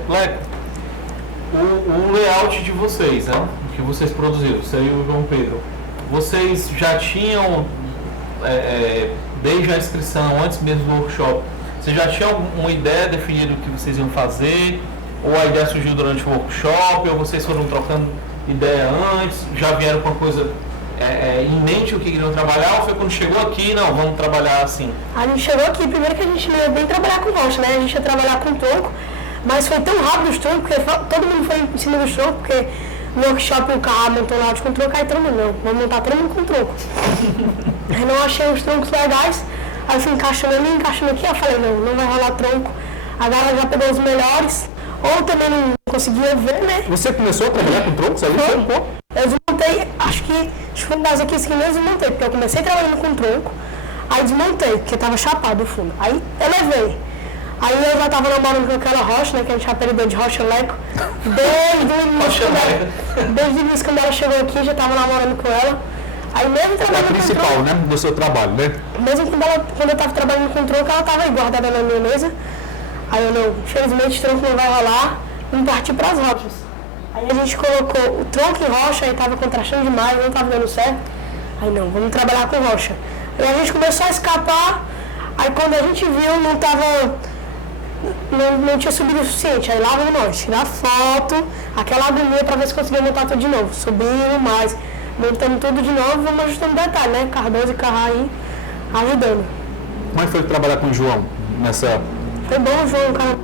Leco, o layout de vocês, né, que vocês produziram, você e o João Pedro, vocês já tinham, desde a inscrição, antes mesmo do workshop, vocês já tinham uma ideia definida do que vocês iam fazer? Ou a ideia surgiu durante o workshop? Ou vocês foram trocando ideia antes? Já vieram com uma coisa em mente o que queriam trabalhar? Ou foi quando chegou aqui, não, vamos trabalhar assim? A gente chegou aqui, primeiro que a gente ia bem trabalhar com rocha, né? A gente ia trabalhar com tronco, mas foi tão rápido os troncos, porque todo mundo foi em cima dos troncos, porque no workshop o carro montou lá com tronco, aí todo mundo, não, vamos montar todo mundo com tronco. Aí não achei os troncos legais, aí eu fui encaixando aqui, eu falei, não vai rolar tronco. A galera já pegou os melhores, ou também não conseguia ver, né? Você começou a trabalhar com troncos ali? Eu desmontei, acho que foi das aqui que eu desmontei, porque eu comecei trabalhando com tronco, aí desmontei, porque tava chapado o fundo. Aí eu levei. Aí eu já tava namorando com aquela rocha, né, que a gente apelidou de Rocha Leco. Desde o início, quando ela chegou aqui, já tava namorando com ela. Aí mesmo trabalhando com tronco. É a principal, né, do seu trabalho, né? Mesmo quando eu tava trabalhando com tronco, ela tava aí guardada na minha mesa. Aí eu não, infelizmente o tronco não vai rolar, vamos partir para as rochas. Aí a gente colocou o tronco em rocha, aí tava contrastando demais, não tava dando certo. Aí não, vamos trabalhar com rocha. Aí a gente começou a escapar, aí quando a gente viu, não tinha subido o suficiente. Aí lá vamos nós, tirar foto, aquela agonia para ver se conseguia montar tudo de novo. Subindo mais, montando tudo de novo, vamos ajustando detalhe, né? Cardoso e Carrá aí ajudando. Como é que foi trabalhar com o João nessa... Foi bom, o João, um cara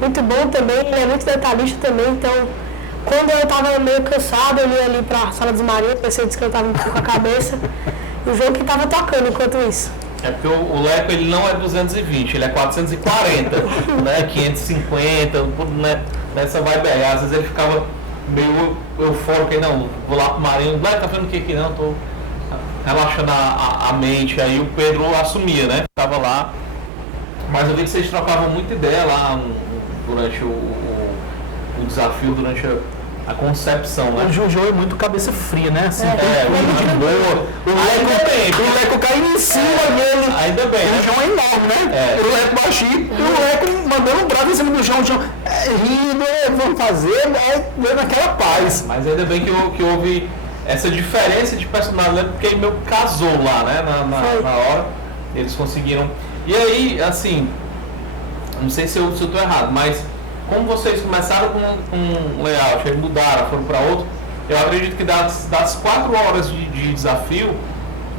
muito bom também, ele é muito detalhista também, então quando eu tava meio cansado, eu ia ali pra sala dos marinhos, pensei que eu tava um pouco com a cabeça, e o João que tava tocando enquanto isso. É porque o Leco ele não é 220, ele é 440, né, 550, né, nessa vibe aí. Às vezes ele ficava meio eufórico, aí não, vou lá pro marinho, Leco, tá vendo o que aqui não, tô relaxando a mente, aí o Pedro assumia, né, tava lá. Mas eu vi que vocês trocavam muita ideia lá durante o desafio durante a concepção, né? O Jojo é muito cabeça fria, né? Assim, muito de boa. O Leco caiu em cima dele. Ainda bem, né? O João é enorme, né? O Leco baixinho. E o Leco mandando um bravo em cima do João. O João rindo, vamos fazer, mas naquela paz. Mas ainda bem que houve essa diferença de personalidade, porque ele meio que casou lá, né? Na hora. Eles conseguiram. E aí, assim, não sei se eu estou errado, mas como vocês começaram com um layout, aí mudaram, foram para outro, eu acredito que das 4 horas de desafio,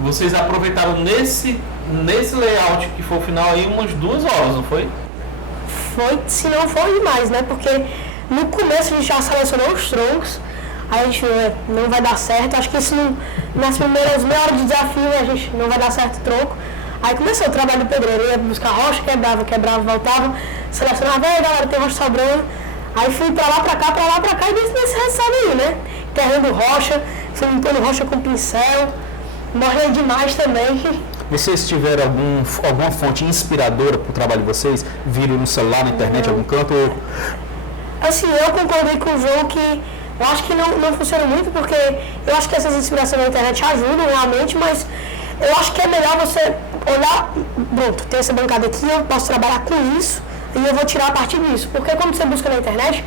vocês aproveitaram nesse layout que foi o final aí umas 2 horas, não foi? Foi, se não foi mais, né? Porque no começo a gente já selecionou os troncos, aí a gente não vai dar certo, acho que isso nas primeiras meia hora de desafio a gente não vai dar certo o tronco. Aí começou o trabalho do pedreiro, ia buscar rocha, quebrava, voltava, selecionava, galera, tem rocha sobrando. Aí fui pra lá, pra cá e nesse resultado aí, né? Terrendo rocha, fui limpando rocha com pincel, morrendo demais também. Vocês tiveram alguma fonte inspiradora pro trabalho de vocês? Viram no celular, na internet, algum canto? Assim, eu concordei com o João que eu acho que não funciona muito, porque eu acho que essas inspirações na internet ajudam realmente, mas eu acho que é melhor você olhar, pronto, tem essa bancada aqui, eu posso trabalhar com isso e eu vou tirar a partir disso. Porque quando você busca na internet,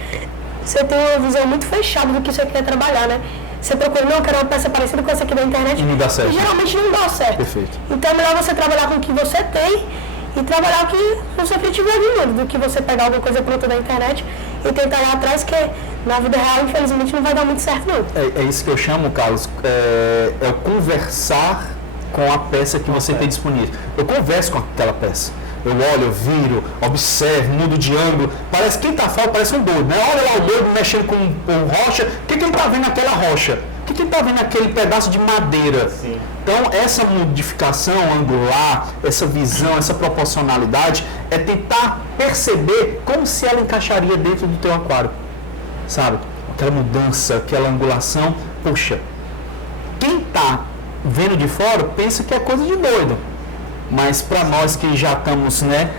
você tem uma visão muito fechada do que você quer trabalhar, né? Você procura, não, eu quero uma peça parecida com essa aqui da internet. E não dá certo. E geralmente não dá certo. Perfeito. Então é melhor você trabalhar com o que você tem e trabalhar o que você tiver de novo, do que você pegar alguma coisa pronta da internet e tentar ir atrás, que na vida real, infelizmente, não vai dar muito certo, não. É isso que eu chamo, Carlos, é o conversar com a peça que você tem disponível. Eu converso com aquela peça. Eu olho, eu viro, observo, mudo de ângulo. Parece quem está fora parece um doido, né? Olha lá o doido mexendo com rocha. O que ele está vendo naquela rocha? O que ele está vendo naquele pedaço de madeira? Sim. Então, essa modificação angular, essa visão, essa proporcionalidade é tentar perceber como se ela encaixaria dentro do teu aquário. Sabe? Aquela mudança, aquela angulação. Poxa, quem está vendo de fora pensa que é coisa de doido. Mas para nós que já estamos, né,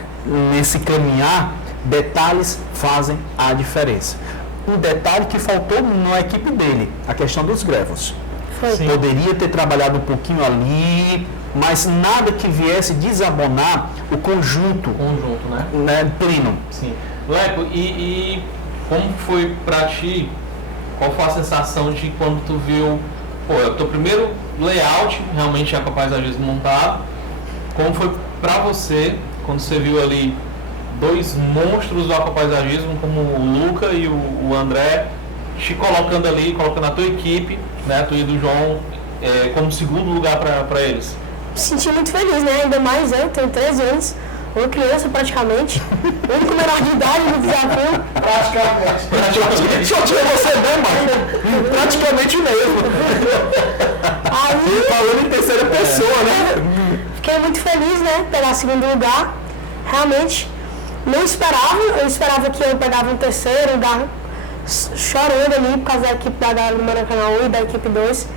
nesse caminhar, detalhes fazem a diferença. Um detalhe que faltou na equipe dele, a questão dos grevos. Poderia ter trabalhado um pouquinho ali, mas nada que viesse desabonar o conjunto, né, pleno. Sim. Leco, e como foi para ti, qual foi a sensação de quando tu viu, é o teu primeiro layout, realmente é com a paisagismo montado, como foi para você, quando você viu ali 2 monstros do aquapaisagismo, como o Luca e o André, te colocando ali, colocando a tua equipe, né, tu e do João, como segundo lugar para eles? Me senti muito feliz, né? Ainda mais eu, tenho 13 anos, uma criança praticamente, o único menor de idade no desafio. Praticamente. Só tinha você, né, mano? Praticamente mesmo. Aí, falando em terceira pessoa, né? Fiquei muito feliz, né? Pegar segundo lugar. Realmente, não esperava. Eu esperava que eu pegava um terceiro lugar, chorando ali por causa da equipe da galera do Maracanã 1 e da equipe 2.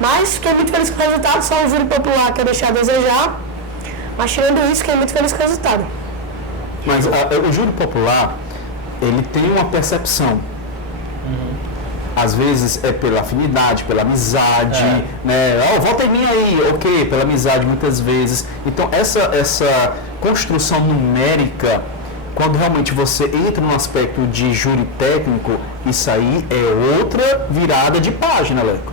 Mas fiquei muito feliz com o resultado. Só o júri popular que eu deixei a desejar. Mas tirando isso, fiquei muito feliz com o resultado. Mas o júri popular, ele tem uma percepção. Às vezes é pela afinidade, pela amizade, né? Vota em mim aí, ok, pela amizade muitas vezes. Então essa construção numérica, quando realmente você entra no aspecto de júri técnico, isso aí é outra virada de página, Leco.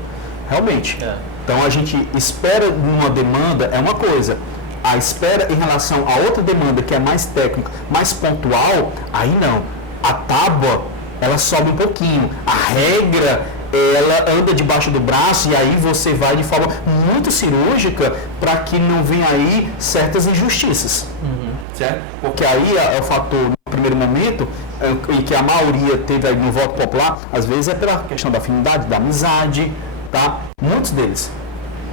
Realmente. Então a gente espera numa demanda, é uma coisa. A espera em relação a outra demanda que é mais técnica, mais pontual, aí não. A tábua, ela sobe um pouquinho. A regra, ela anda debaixo do braço e aí você vai de forma muito cirúrgica para que não venha aí certas injustiças. Certo? Porque aí é o fator, no primeiro momento, e que a maioria teve aí no voto popular, às vezes é pela questão da afinidade, da amizade, tá? Muitos deles.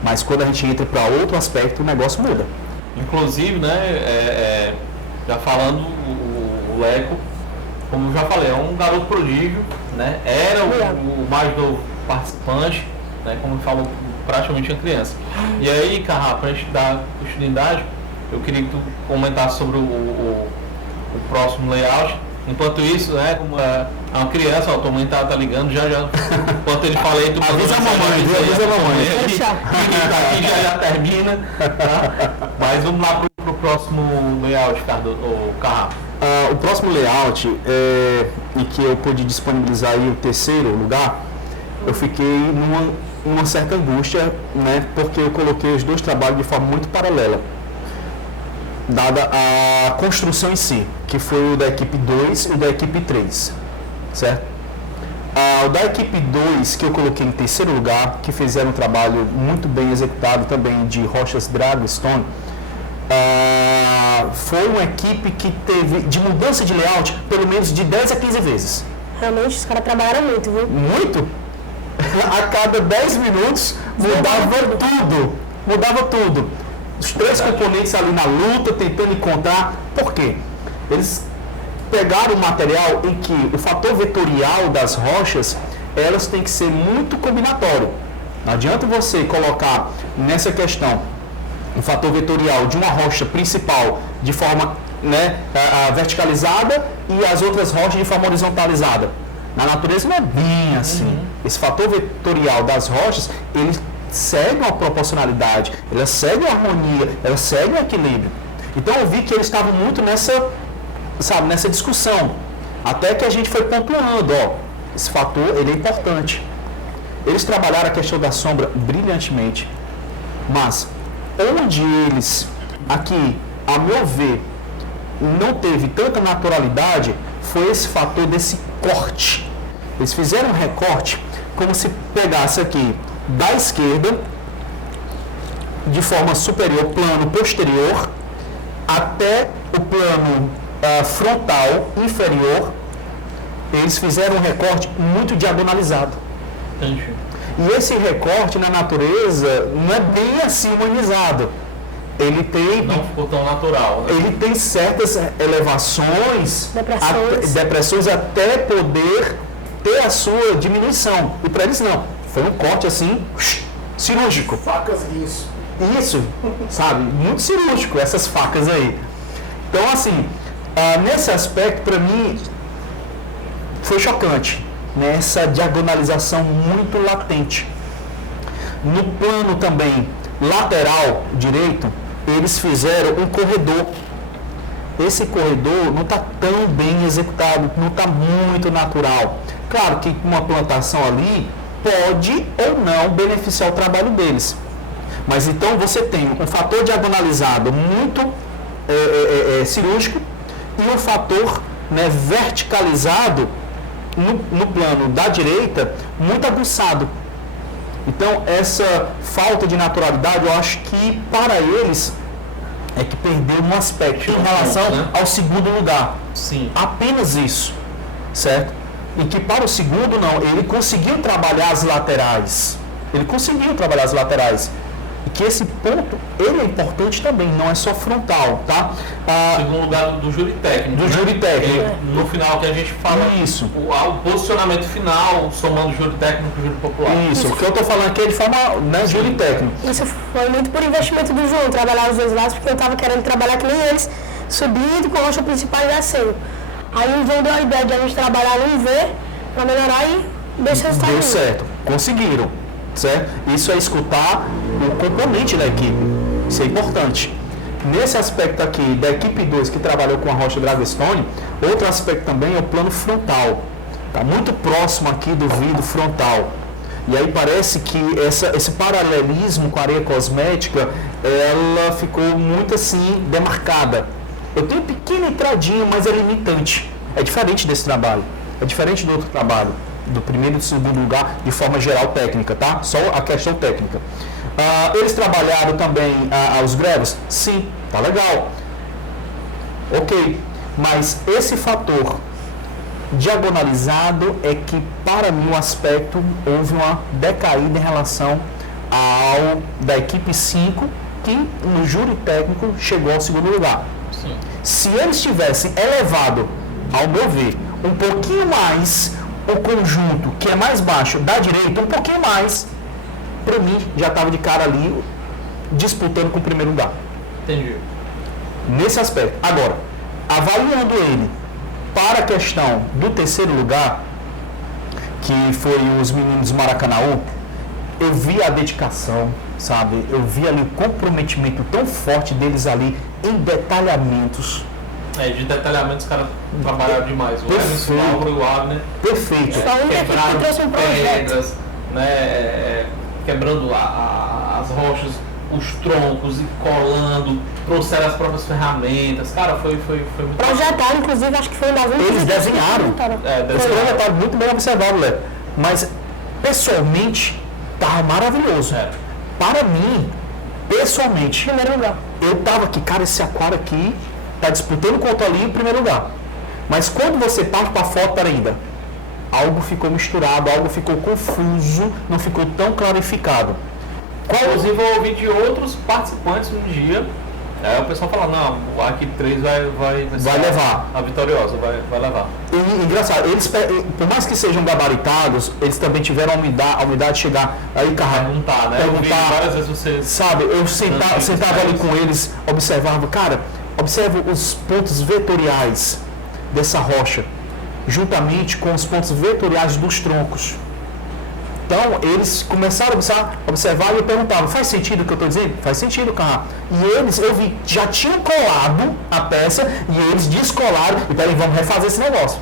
Mas quando a gente entra para outro aspecto, o negócio muda. Inclusive, né, já falando, o Leco, como eu já falei, é um garoto prodígio, né? Era o mais novo participante, né? Como eu falo, praticamente uma criança. E aí, Carrá, para a gente dar continuidade, eu queria que tu comentasse sobre o próximo layout, Enquanto isso, né, como é uma criança, ó, tua mãe tá ligando, já. Enquanto ele fala aí, tu avisa a mamãe, viu? Avisa a mamãe. Tá aqui, já termina. Tá? Mas vamos lá pro próximo layout, Carrá. O próximo layout, em que eu pude disponibilizar aí o terceiro lugar, eu fiquei numa certa angústia, né, porque eu coloquei os dois trabalhos de forma muito paralela, dada a construção em si, que foi o da equipe 2 e o da equipe 3, certo? O da equipe 2, que eu coloquei em terceiro lugar, que fizeram um trabalho muito bem executado também de rochas Dragstone, foi uma equipe que teve de mudança de layout pelo menos de 10 a 15 vezes. Realmente, os caras trabalharam muito, viu? Muito? A cada 10 minutos mudava tudo. Os três componentes ali na luta, tentando encontrar. Por quê? Eles pegaram um material em que o fator vetorial das rochas, elas têm que ser muito combinatório. Não adianta você colocar nessa questão o fator vetorial de uma rocha principal de forma, né, verticalizada e as outras rochas de forma horizontalizada. Na natureza não é bem assim. Esse fator vetorial das rochas, ele segue uma proporcionalidade, ela segue uma harmonia, ela segue um equilíbrio. Então eu vi que eles estavam muito nessa discussão. Até que a gente foi pontuando, esse fator ele é importante. Eles trabalharam a questão da sombra brilhantemente. Mas onde eles, aqui, a meu ver, não teve tanta naturalidade, foi esse fator desse corte. Eles fizeram um recorte como se pegasse aqui da esquerda, de forma superior, plano posterior, até o plano frontal inferior. Eles fizeram um recorte muito diagonalizado. Entendi. E esse recorte na natureza não é bem assim humanizado. Ele tem... Não ficou tão natural, né? Ele tem certas elevações, depressões até poder ter a sua diminuição. E para eles não. Foi um corte assim, cirúrgico. Facas isso. Isso, sabe? Muito cirúrgico, essas facas aí. Então, assim, nesse aspecto, para mim, foi chocante. Nessa diagonalização muito latente. No plano também lateral direito, eles fizeram um corredor. Esse corredor não está tão bem executado, não está muito natural. Claro que uma plantação ali pode ou não beneficiar o trabalho deles. Mas então você tem um fator diagonalizado muito cirúrgico e um fator, né, verticalizado no plano da direita muito aguçado. Então essa falta de naturalidade, eu acho que para eles é que perdeu um aspecto em relação, né, ao segundo lugar. Sim. Apenas isso, certo? E que para o segundo não, ele conseguiu trabalhar as laterais. E que esse ponto, ele é importante também, não é só frontal, tá? Segundo lugar do júri técnico. Do júri técnico. No final que a gente fala, isso. O posicionamento final, somando júri técnico e júri popular. Isso, o que eu estou falando aqui é de forma, né, júri técnico. Isso foi muito por investimento do João, trabalhar os dois lados, porque eu estava querendo trabalhar que nem eles, subindo com a rocha principal e descendo. Aí o João deu a ideia de a gente trabalhar no IV para melhorar e deu resultado. Deu certo, conseguiram, certo? Isso é escutar o componente da equipe, isso é importante. Nesse aspecto aqui, da equipe 2 que trabalhou com a rocha Dragstone, outro aspecto também é o plano frontal. Está muito próximo aqui do vidro frontal. E aí parece que esse paralelismo com a areia cosmética, ela ficou muito assim, demarcada. Eu tenho pequena entradinha, mas é limitante. É diferente desse trabalho. É diferente do outro trabalho. Do primeiro e do segundo lugar, de forma geral técnica, tá? Só a questão técnica. Eles trabalharam também os greves? Sim, tá legal. Ok. Mas esse fator diagonalizado é que, para mim, o aspecto houve uma decaída em relação ao da equipe 5, que no júri técnico chegou ao segundo lugar. Sim. Se eles tivessem elevado, ao meu ver, um pouquinho mais o conjunto que é mais baixo da direita, um pouquinho mais, para mim já estava de cara ali disputando com o primeiro lugar. Entendi. Nesse aspecto. Agora, avaliando ele para a questão do terceiro lugar, que foi os meninos do Maracanaú, eu vi a dedicação, sabe? Eu vi ali o comprometimento tão forte deles ali em detalhamentos. De detalhamento os caras trabalharam demais. O Emerson, o Álvaro e o Abner. Perfeito. Quebraram pedras, né? Quebrando as rochas, os troncos e colando, trouxeram as próprias ferramentas. Cara, foi muito projetaram, inclusive, acho que foi uma das únicas. Eles desenharam. Esse projeto muito bem observado, Léo. Mas, pessoalmente, estava maravilhoso. Para mim, pessoalmente, Primeiro lugar. eu tava aqui, cara, esse aquário aqui tá disputando com o outro ali em primeiro lugar. Mas quando você parte para a foto ainda, algo ficou misturado, algo ficou confuso, não ficou tão clarificado. Inclusive eu ouvi de outros participantes no dia, o pessoal fala, não, o Arc 3 vai levar a vitoriosa, vai levar. E engraçado, eles, por mais que sejam gabaritados, eles também tiveram a humildade de chegar aí, cara, perguntar, né? Eu vi várias vezes você... Sabe, eu sentava ali com eles, observava, cara, observa os pontos vetoriais dessa rocha, juntamente com os pontos vetoriais dos troncos. Então, eles começaram a observar e eu perguntava, faz sentido o que eu estou dizendo? Faz sentido, cara. E eles, eu vi, já tinham colado a peça e eles descolaram e peraí, vamos refazer esse negócio.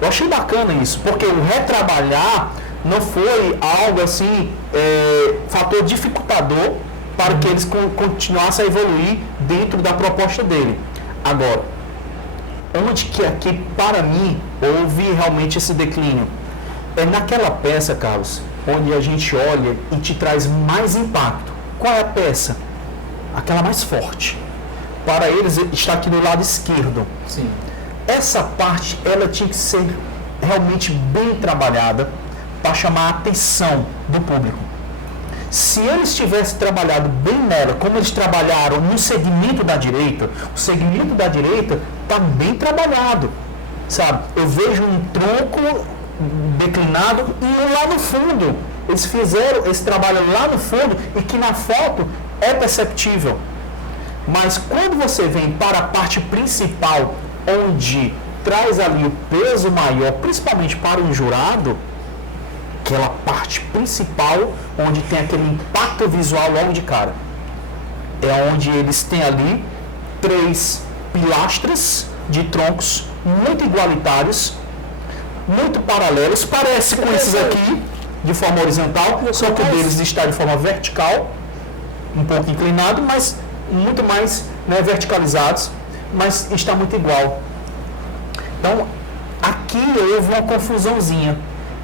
Eu achei bacana isso, porque o retrabalhar não foi algo assim, fator dificultador para que eles continuassem a evoluir dentro da proposta dele. Agora, onde que aqui, para mim, houve realmente esse declínio? É naquela peça, Carlos, onde a gente olha e te traz mais impacto. Qual é a peça? Aquela mais forte. Para eles, está aqui do lado esquerdo. Sim. Essa parte, ela tinha que ser realmente bem trabalhada para chamar a atenção do público. Se eles tivessem trabalhado bem nela, como eles trabalharam no segmento da direita, o segmento da direita está bem trabalhado, sabe? Eu vejo um tronco declinado e um lá no fundo. Eles fizeram esse trabalho lá no fundo e que na foto é perceptível. Mas quando você vem para a parte principal, onde traz ali o peso maior, principalmente para o jurado, aquela parte principal, onde tem aquele impacto visual logo de cara, é onde eles têm ali 3 pilastras de troncos muito igualitários, muito paralelos, parece com esses aqui, de forma horizontal, só que o deles está de forma vertical, um pouco inclinado, mas muito mais, né, verticalizados, mas está muito igual. Então, aqui houve uma confusãozinha,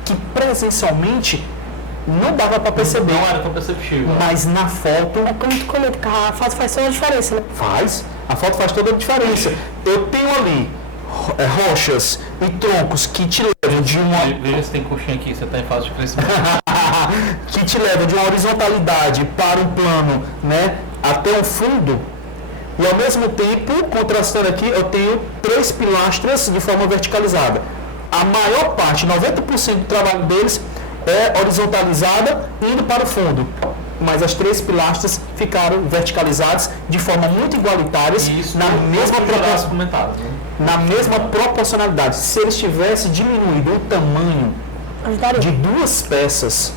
que presencialmente não dava para perceber. Não era tão perceptível. Mas na foto... É como tu comentou, a foto faz toda a diferença, né? Faz. A foto faz toda a diferença. Eu tenho ali rochas e troncos que te levam de uma... Veja se tem coxinha aqui, você está em fase de crescimento. que te levam de uma horizontalidade para um plano, né, até o fundo. E ao mesmo tempo, contrastando aqui, eu tenho 3 pilastras de forma verticalizada. A maior parte, 90% do trabalho deles é horizontalizada indo para o fundo. Mas as 3 pilastras ficaram verticalizadas de forma muito igualitárias, na mesma proporcionalidade. Se eles tivessem diminuído o tamanho de 2 peças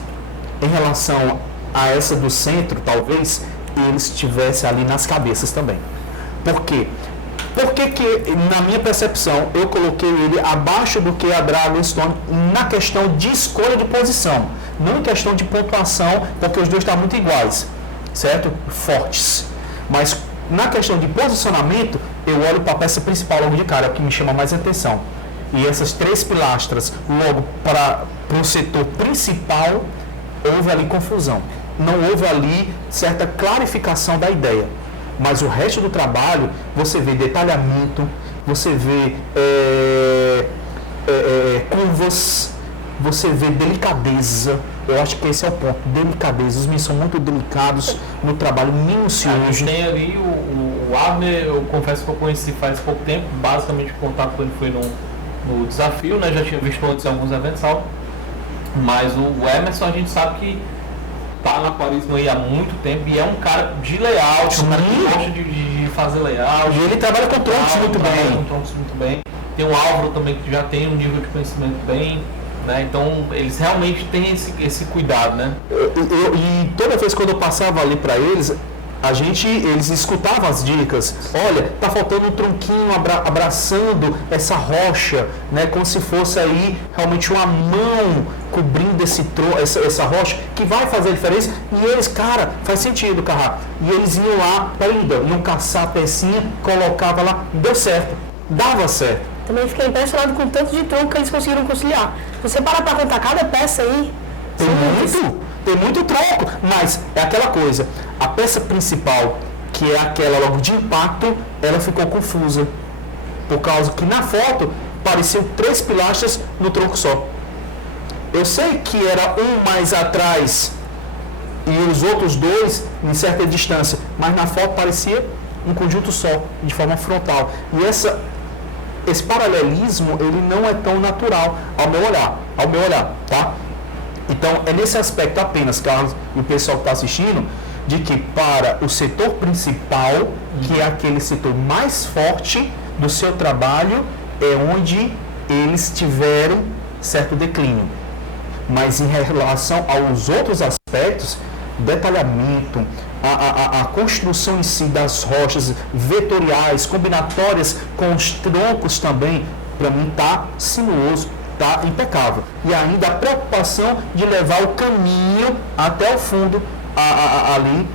em relação a essa do centro, talvez eles estivessem ali nas cabeças também. Por quê? Porque que, na minha percepção, eu coloquei ele abaixo do que a Dragonstone na questão de escolha de posição, não em questão de pontuação, porque os dois estão muito iguais, certo? Fortes. Mas na questão de posicionamento, eu olho para a peça principal logo de cara, é o que me chama mais atenção. E essas 3 pilastras logo para o setor principal, houve ali confusão. Não houve ali certa clarificação da ideia. Mas o resto do trabalho, você vê detalhamento, você vê curvas, você vê delicadeza. Eu acho que esse é o ponto, delicadeza. Os meninos são muito delicados no trabalho minucioso. Tem ali o Abner, eu confesso que eu conheci faz pouco tempo, basicamente o contato com ele foi no desafio, né? Já tinha visto antes em alguns eventos, mas o Emerson a gente sabe que tá no aquarismo aí há muito tempo e é um cara de layout, um cara que gosta de fazer layout. E ele trabalha com troncos muito bem. Com troncos muito bem. tem o Álvaro também que já tem um nível de conhecimento bem, né? Então eles realmente têm esse cuidado, né? E toda vez quando eu passava ali para eles escutavam as dicas. Olha, tá faltando um tronquinho abraçando essa rocha, né? Como se fosse aí realmente uma mão cobrindo essa rocha, que vai fazer a diferença. E eles, cara, faz sentido, Carrá. E eles iam lá, iam caçar a pecinha, colocava lá, deu certo, dava certo. Também fiquei impressionado com o tanto de tronco que eles conseguiram conciliar. Você para pra contar cada peça aí. Tem muito tronco, mas é aquela coisa, a peça principal, que é aquela logo de impacto, ela ficou confusa, por causa que na foto pareciam 3 pilastras no tronco só. Eu sei que era um mais atrás e os outros 2 em certa distância, mas na foto parecia um conjunto só, de forma frontal. E esse paralelismo, ele não é tão natural ao meu olhar, tá? Então, é nesse aspecto apenas, Carlos, e o pessoal que está assistindo, de que para o setor principal, que é aquele setor mais forte do seu trabalho, é onde eles tiveram certo declínio. Mas em relação aos outros aspectos, detalhamento, a construção em si das rochas vetoriais, combinatórias com os troncos também, para mim está sinuoso, está impecável. E ainda a preocupação de levar o caminho até o fundo ali,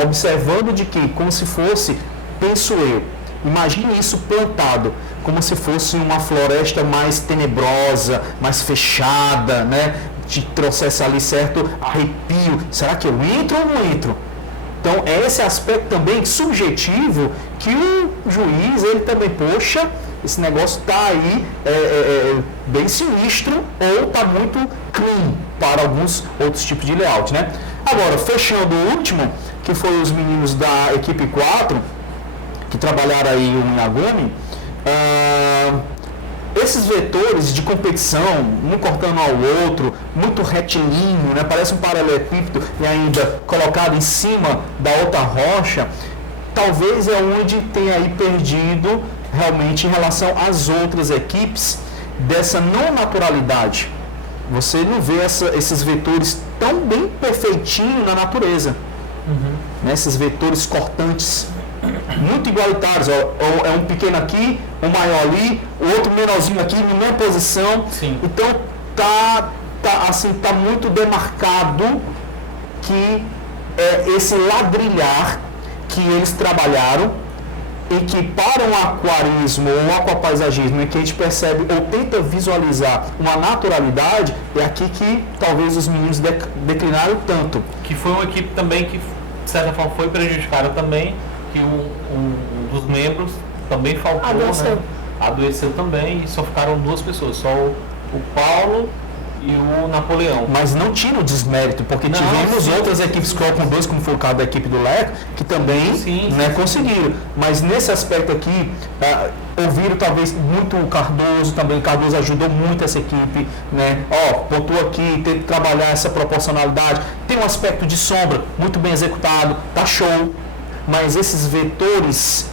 observando de que, como se fosse, penso eu, imagine isso plantado, como se fosse uma floresta mais tenebrosa, mais fechada, né? Te trouxesse ali certo arrepio. Será que eu entro ou não entro? Então, é esse aspecto também subjetivo que o juiz, ele também, poxa, esse negócio está aí bem sinistro ou está muito clean para alguns outros tipos de layout, né? Agora, fechando o último, que foi os meninos da equipe 4, que trabalharam aí o Minagumi, esses vetores de competição, um cortando ao outro, muito retilíneo, né? Parece um paralelepípedo e ainda colocado em cima da outra rocha, talvez é onde tem aí perdido realmente em relação às outras equipes dessa não naturalidade. Você não vê esses vetores tão bem perfeitinho na natureza, né? Esses vetores cortantes muito igualitários, ó, é um pequeno aqui, um maior ali, o outro menorzinho aqui, na mesma posição. Sim. Então tá muito demarcado que é esse ladrilhar que eles trabalharam e que para um aquarismo ou um aquapaisagismo em que a gente percebe ou tenta visualizar uma naturalidade, é aqui que talvez os meninos declinaram tanto. Que foi uma equipe também que, de certa forma, foi prejudicada também, que um dos membros também faltou, adoeceu. Né? Adoeceu também e só ficaram 2 pessoas, só o Paulo e o Napoleão. Mas não tira o desmérito, porque tivemos outras equipes que colocam 2, como foi o caso da equipe do Leco, que também conseguiram. Mas nesse aspecto aqui, ouviram talvez muito o Cardoso também. O Cardoso ajudou muito essa equipe, né? Botou aqui, tem que trabalhar essa proporcionalidade. Tem um aspecto de sombra muito bem executado, tá show. Mas esses vetores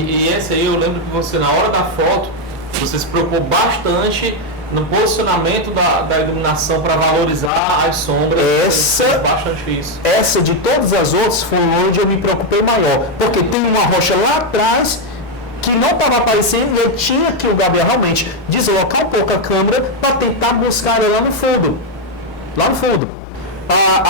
e esse aí eu lembro que você, na hora da foto, você se preocupou bastante no posicionamento da iluminação para valorizar as sombras. Bastante isso. Essa de todas as outras foi onde eu me preocupei maior, porque tem uma rocha lá atrás que não estava aparecendo e eu tinha que o Gabriel realmente deslocar um pouco a câmera para tentar buscar ela lá no fundo.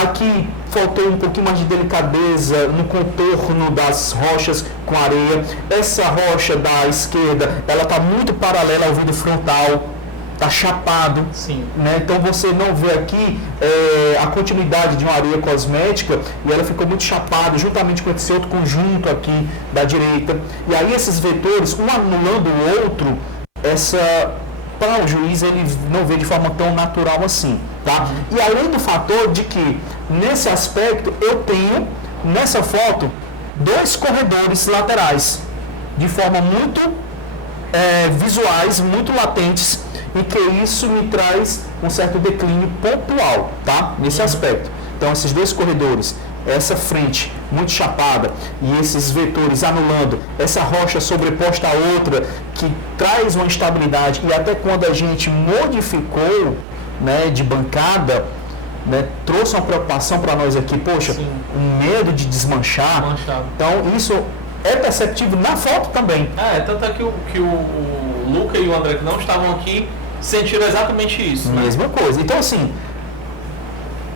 Aqui faltou um pouquinho mais de delicadeza no contorno das rochas com areia. Essa rocha da esquerda, ela está muito paralela ao vidro frontal, está chapado. Sim. Né? Então você não vê aqui a continuidade de uma areia cosmética e ela ficou muito chapada juntamente com esse outro conjunto aqui da direita. E aí esses vetores, um anulando o outro, para o juiz ele não vê de forma tão natural assim, tá? E além do fator de que nesse aspecto eu tenho nessa foto 2 corredores laterais de forma muito visuais, muito latentes, e que isso me traz um certo declínio pontual, tá? Nesse aspecto. Então, esses dois corredores, essa frente muito chapada e esses vetores anulando, essa rocha sobreposta a outra, que traz uma instabilidade, e até quando a gente modificou, né, de bancada, né, trouxe uma preocupação para nós aqui, poxa, Sim. um medo de desmanchar. Então, isso é perceptível na foto também. Tanto é que o Luca e o André, que não estavam aqui, sentiram exatamente isso. Né? Mesma coisa. Então, assim,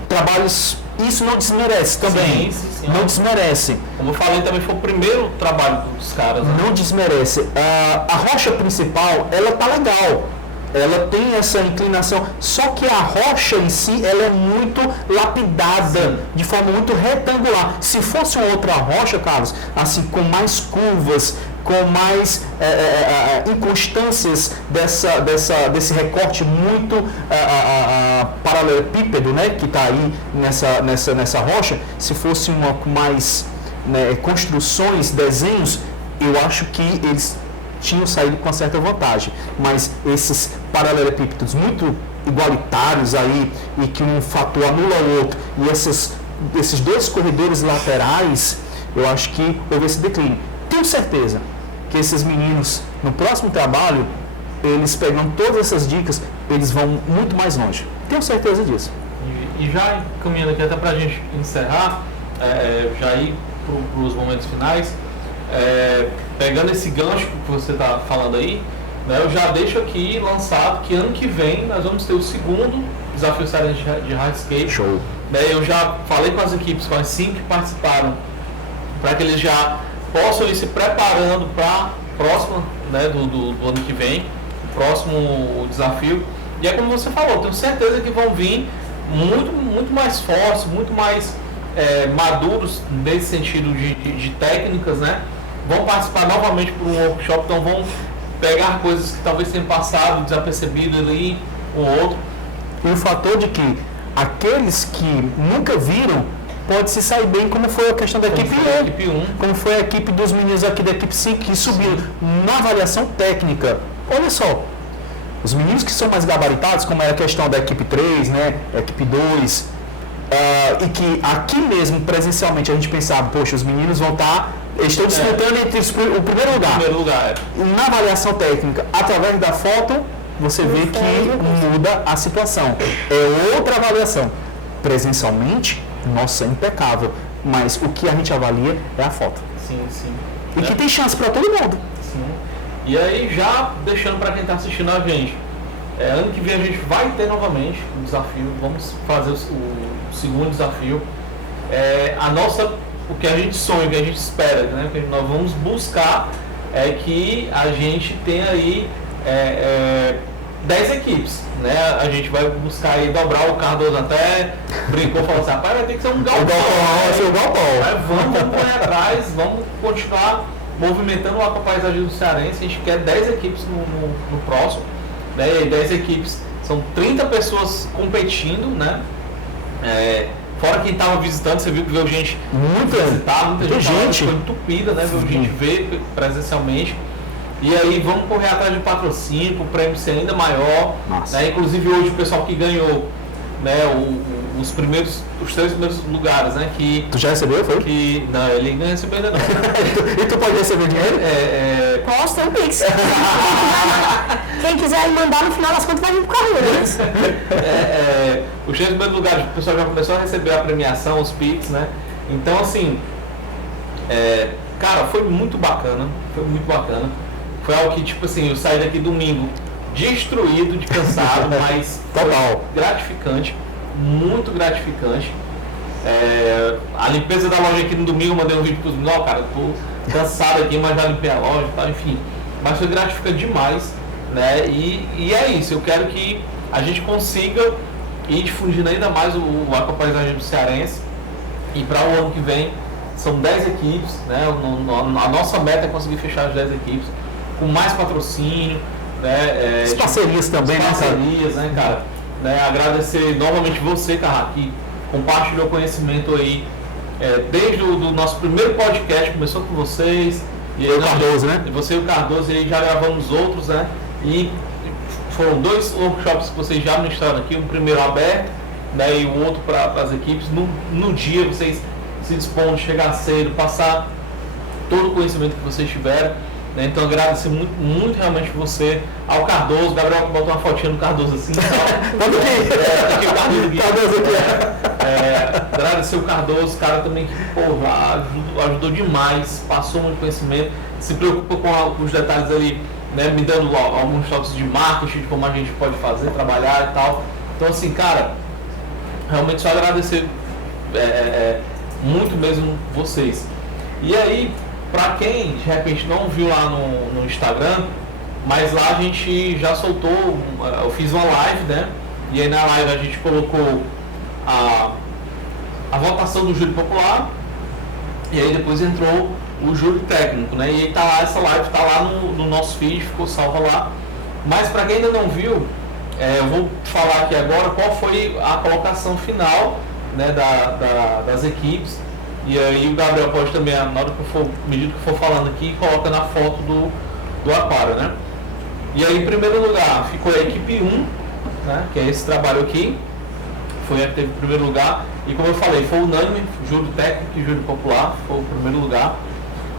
trabalhos, isso não desmerece também. Sim. Não desmerece. Como eu falei, também foi o primeiro trabalho dos caras. Né? Não desmerece. A rocha principal, ela tá legal. Ela tem essa inclinação, só que a rocha em si, ela é muito lapidada, de forma muito retangular. Se fosse uma outra rocha, Carlos, assim, com mais curvas, com mais inconstâncias desse recorte muito paralelepípedo, né, que está aí nessa rocha, se fosse uma com mais, né, construções, desenhos, eu acho que eles tinham saído com uma certa vantagem, mas esses paralelepípedos muito igualitários aí, e que um fator anula o outro, e esses dois corredores laterais, eu acho que houve esse declínio. Tenho certeza que esses meninos, no próximo trabalho, eles pegando todas essas dicas, eles vão muito mais longe. Tenho certeza disso. E já caminhando aqui até para a gente encerrar, já ir para os momentos finais, pegando esse gancho que você está falando aí, né, eu já deixo aqui lançado que ano que vem nós vamos ter o segundo desafio cearense de hardscape. Show. Né, eu já falei com as equipes, com as 5 que participaram, para que eles já possam ir se preparando para a próxima, né, do ano que vem, o próximo desafio. E é como você falou, tenho certeza que vão vir muito mais fortes, muito mais maduros nesse sentido de técnicas, né? Vão participar novamente por um workshop, então vão pegar coisas que talvez tenham passado desapercebido ali, um outro. E o fator de que aqueles que nunca viram pode se sair bem, como foi a questão da equipe 1, como foi a equipe dos meninos aqui da equipe 5 que subiram na avaliação técnica. Olha só, os meninos que são mais gabaritados, como era a questão da equipe 3, né, equipe 2, e que aqui mesmo presencialmente a gente pensava, poxa, os meninos vão estar, estão disputando entre o primeiro lugar. E na avaliação técnica, através da foto, você vê que muda a situação. É outra avaliação. Presencialmente, nossa, é impecável. Mas o que a gente avalia é a foto. Sim. E que tem chance para todo mundo. Sim. E aí, já deixando para quem está assistindo a gente, ano que vem a gente vai ter novamente um desafio. Vamos fazer o segundo desafio. O que a gente sonha, o que a gente espera, né? O que nós vamos buscar é que a gente tenha aí 10 equipes, né? A gente vai buscar aí dobrar o Cardoso, até brincou, falou assim, rapaz, vai ter que ser um galpão. Vamos correr atrás, vamos continuar movimentando o aquapaisagem cearense. A gente quer 10 equipes no próximo, né? E 10 equipes, são 30 pessoas competindo, né? Fora quem estava visitando, você viu que veio gente muita gente foi entupida, né? Veio gente ver presencialmente. E aí vamos correr atrás de patrocínio, para o prêmio ser ainda maior. Né? Inclusive hoje o pessoal que ganhou, né, os 3 primeiros lugares, né? Que, tu já recebeu, foi? Não, ele não recebeu ainda não. E tu pode receber dinheiro? Posso, tem o Pix. Quem quiser mandar no final das contas vai vir pro carro, né? Os 3 primeiros lugares, o pessoal já começou a receber a premiação, os Pix, né? Então assim, cara, foi muito bacana. Foi algo que, tipo assim, eu saí daqui domingo destruído, de cansado, mas total gratificante, muito gratificante. A limpeza da loja aqui no domingo, eu mandei um vídeo pros meninos, cara, eu tô cansado aqui, mas já limpei a loja e tal, enfim. Mas foi gratificante demais, né? E é isso, eu quero que a gente consiga ir difundindo ainda mais o aquapaisagem do cearense. E para o ano que vem, são 10 equipes, né? A nossa meta é conseguir fechar as 10 equipes com mais patrocínio, né? As parcerias também, né, cara? Né? Agradecer novamente você, cara, que compartilhou conhecimento aí desde o nosso primeiro podcast, começou com vocês. E aí, o Cardoso, né? Você e o Cardoso, e aí já gravamos outros, né? E foram 2 workshops que vocês já ministraram aqui, um primeiro aberto né, e o outro para as equipes. No dia vocês se dispõem a chegar cedo, passar todo o conhecimento que vocês tiveram, né? Então agradecer muito realmente você, ao Cardoso. O Gabriel botou uma fotinha do Cardoso assim, aqui o Cardoso aqui. Agradecer o Cardoso, cara também que ajudou demais, passou muito conhecimento, se preocupa com os detalhes ali, né, me dando alguns toques de marketing, de como a gente pode fazer, trabalhar e tal. Então assim, cara, realmente só agradecer muito mesmo vocês. E aí, pra quem de repente não viu lá no Instagram, mas lá a gente já soltou, eu fiz uma live, né? E aí na live a gente colocou a votação do júri popular, e aí depois entrou o júri técnico, né? E aí tá lá, essa live tá lá no nosso feed, ficou salva lá. Mas para quem ainda não viu, eu vou falar aqui agora qual foi a colocação final, né, das equipes. E aí o Gabriel pode também, na hora que eu for, medida que for falando aqui, coloca na foto do aquário, né? E aí em primeiro lugar ficou a equipe 1, né, que é esse trabalho aqui, foi a que teve o primeiro lugar. E como eu falei, foi unânime, júri técnico e júri popular, foi o primeiro lugar.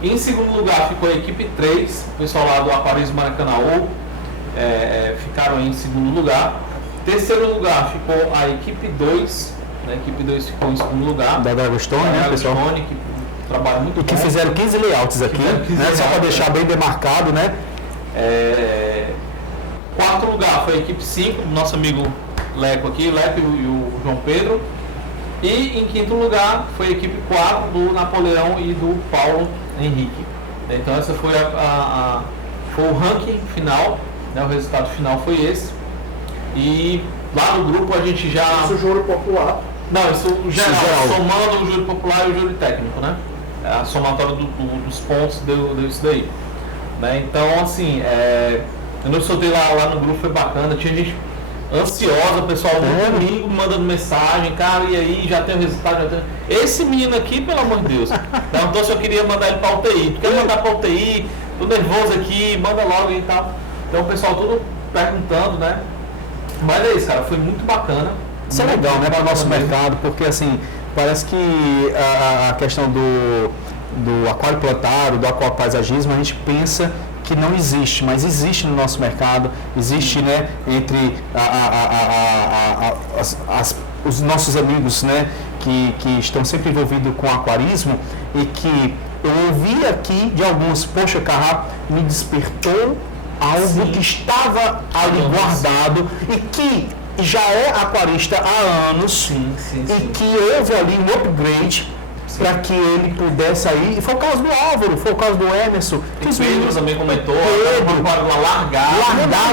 E em segundo lugar ficou a equipe 3, o pessoal lá do Aquarismo Maracanã ficaram aí em segundo lugar. Terceiro lugar ficou a equipe 2, né? A equipe 2 ficou em segundo lugar. Da Dragostone, né, pessoal? Que trabalha muito bom. Que fizeram 15 layouts aqui, né? Só para deixar bem demarcado, né? Quarto lugar foi a equipe 5, do nosso amigo Leco aqui, Leco e o João Pedro. E em quinto lugar foi a equipe 4 do Napoleão e do Paulo Henrique. Então essa foi foi o ranking final, né? O resultado final foi esse. E lá no grupo a gente já... Isso é o júri popular. Não, isso geral, somando o júri popular e o júri técnico, né? A somatória dos pontos deu isso daí. Né? Então, assim, eu soltei lá no grupo, foi bacana, tinha gente ansiosa, o pessoal no domingo mandando mensagem, cara, e aí já tem o resultado, Esse menino aqui, pelo amor de Deus, então se eu queria mandar ele para UTI, tu quer mandar para UTI, tô nervoso aqui, manda logo e tal. Então o pessoal tudo perguntando, né? Mas é isso, cara, foi muito bacana. Isso é legal, né, para o nosso mercado, porque assim, parece que a questão do aquário plantário, do aquapaisagismo, a gente pensa que não existe, mas existe no nosso mercado, existe, né, entre os nossos amigos, né, que estão sempre envolvidos com aquarismo, e que eu ouvi aqui de alguns, poxa, Carrá, me despertou algo que estava ali guardado e que já é aquarista há anos e que houve ali um upgrade para que ele pudesse aí, e foi o caso do Álvaro, foi o caso do Emerson, que o Pedro também comentou, largado,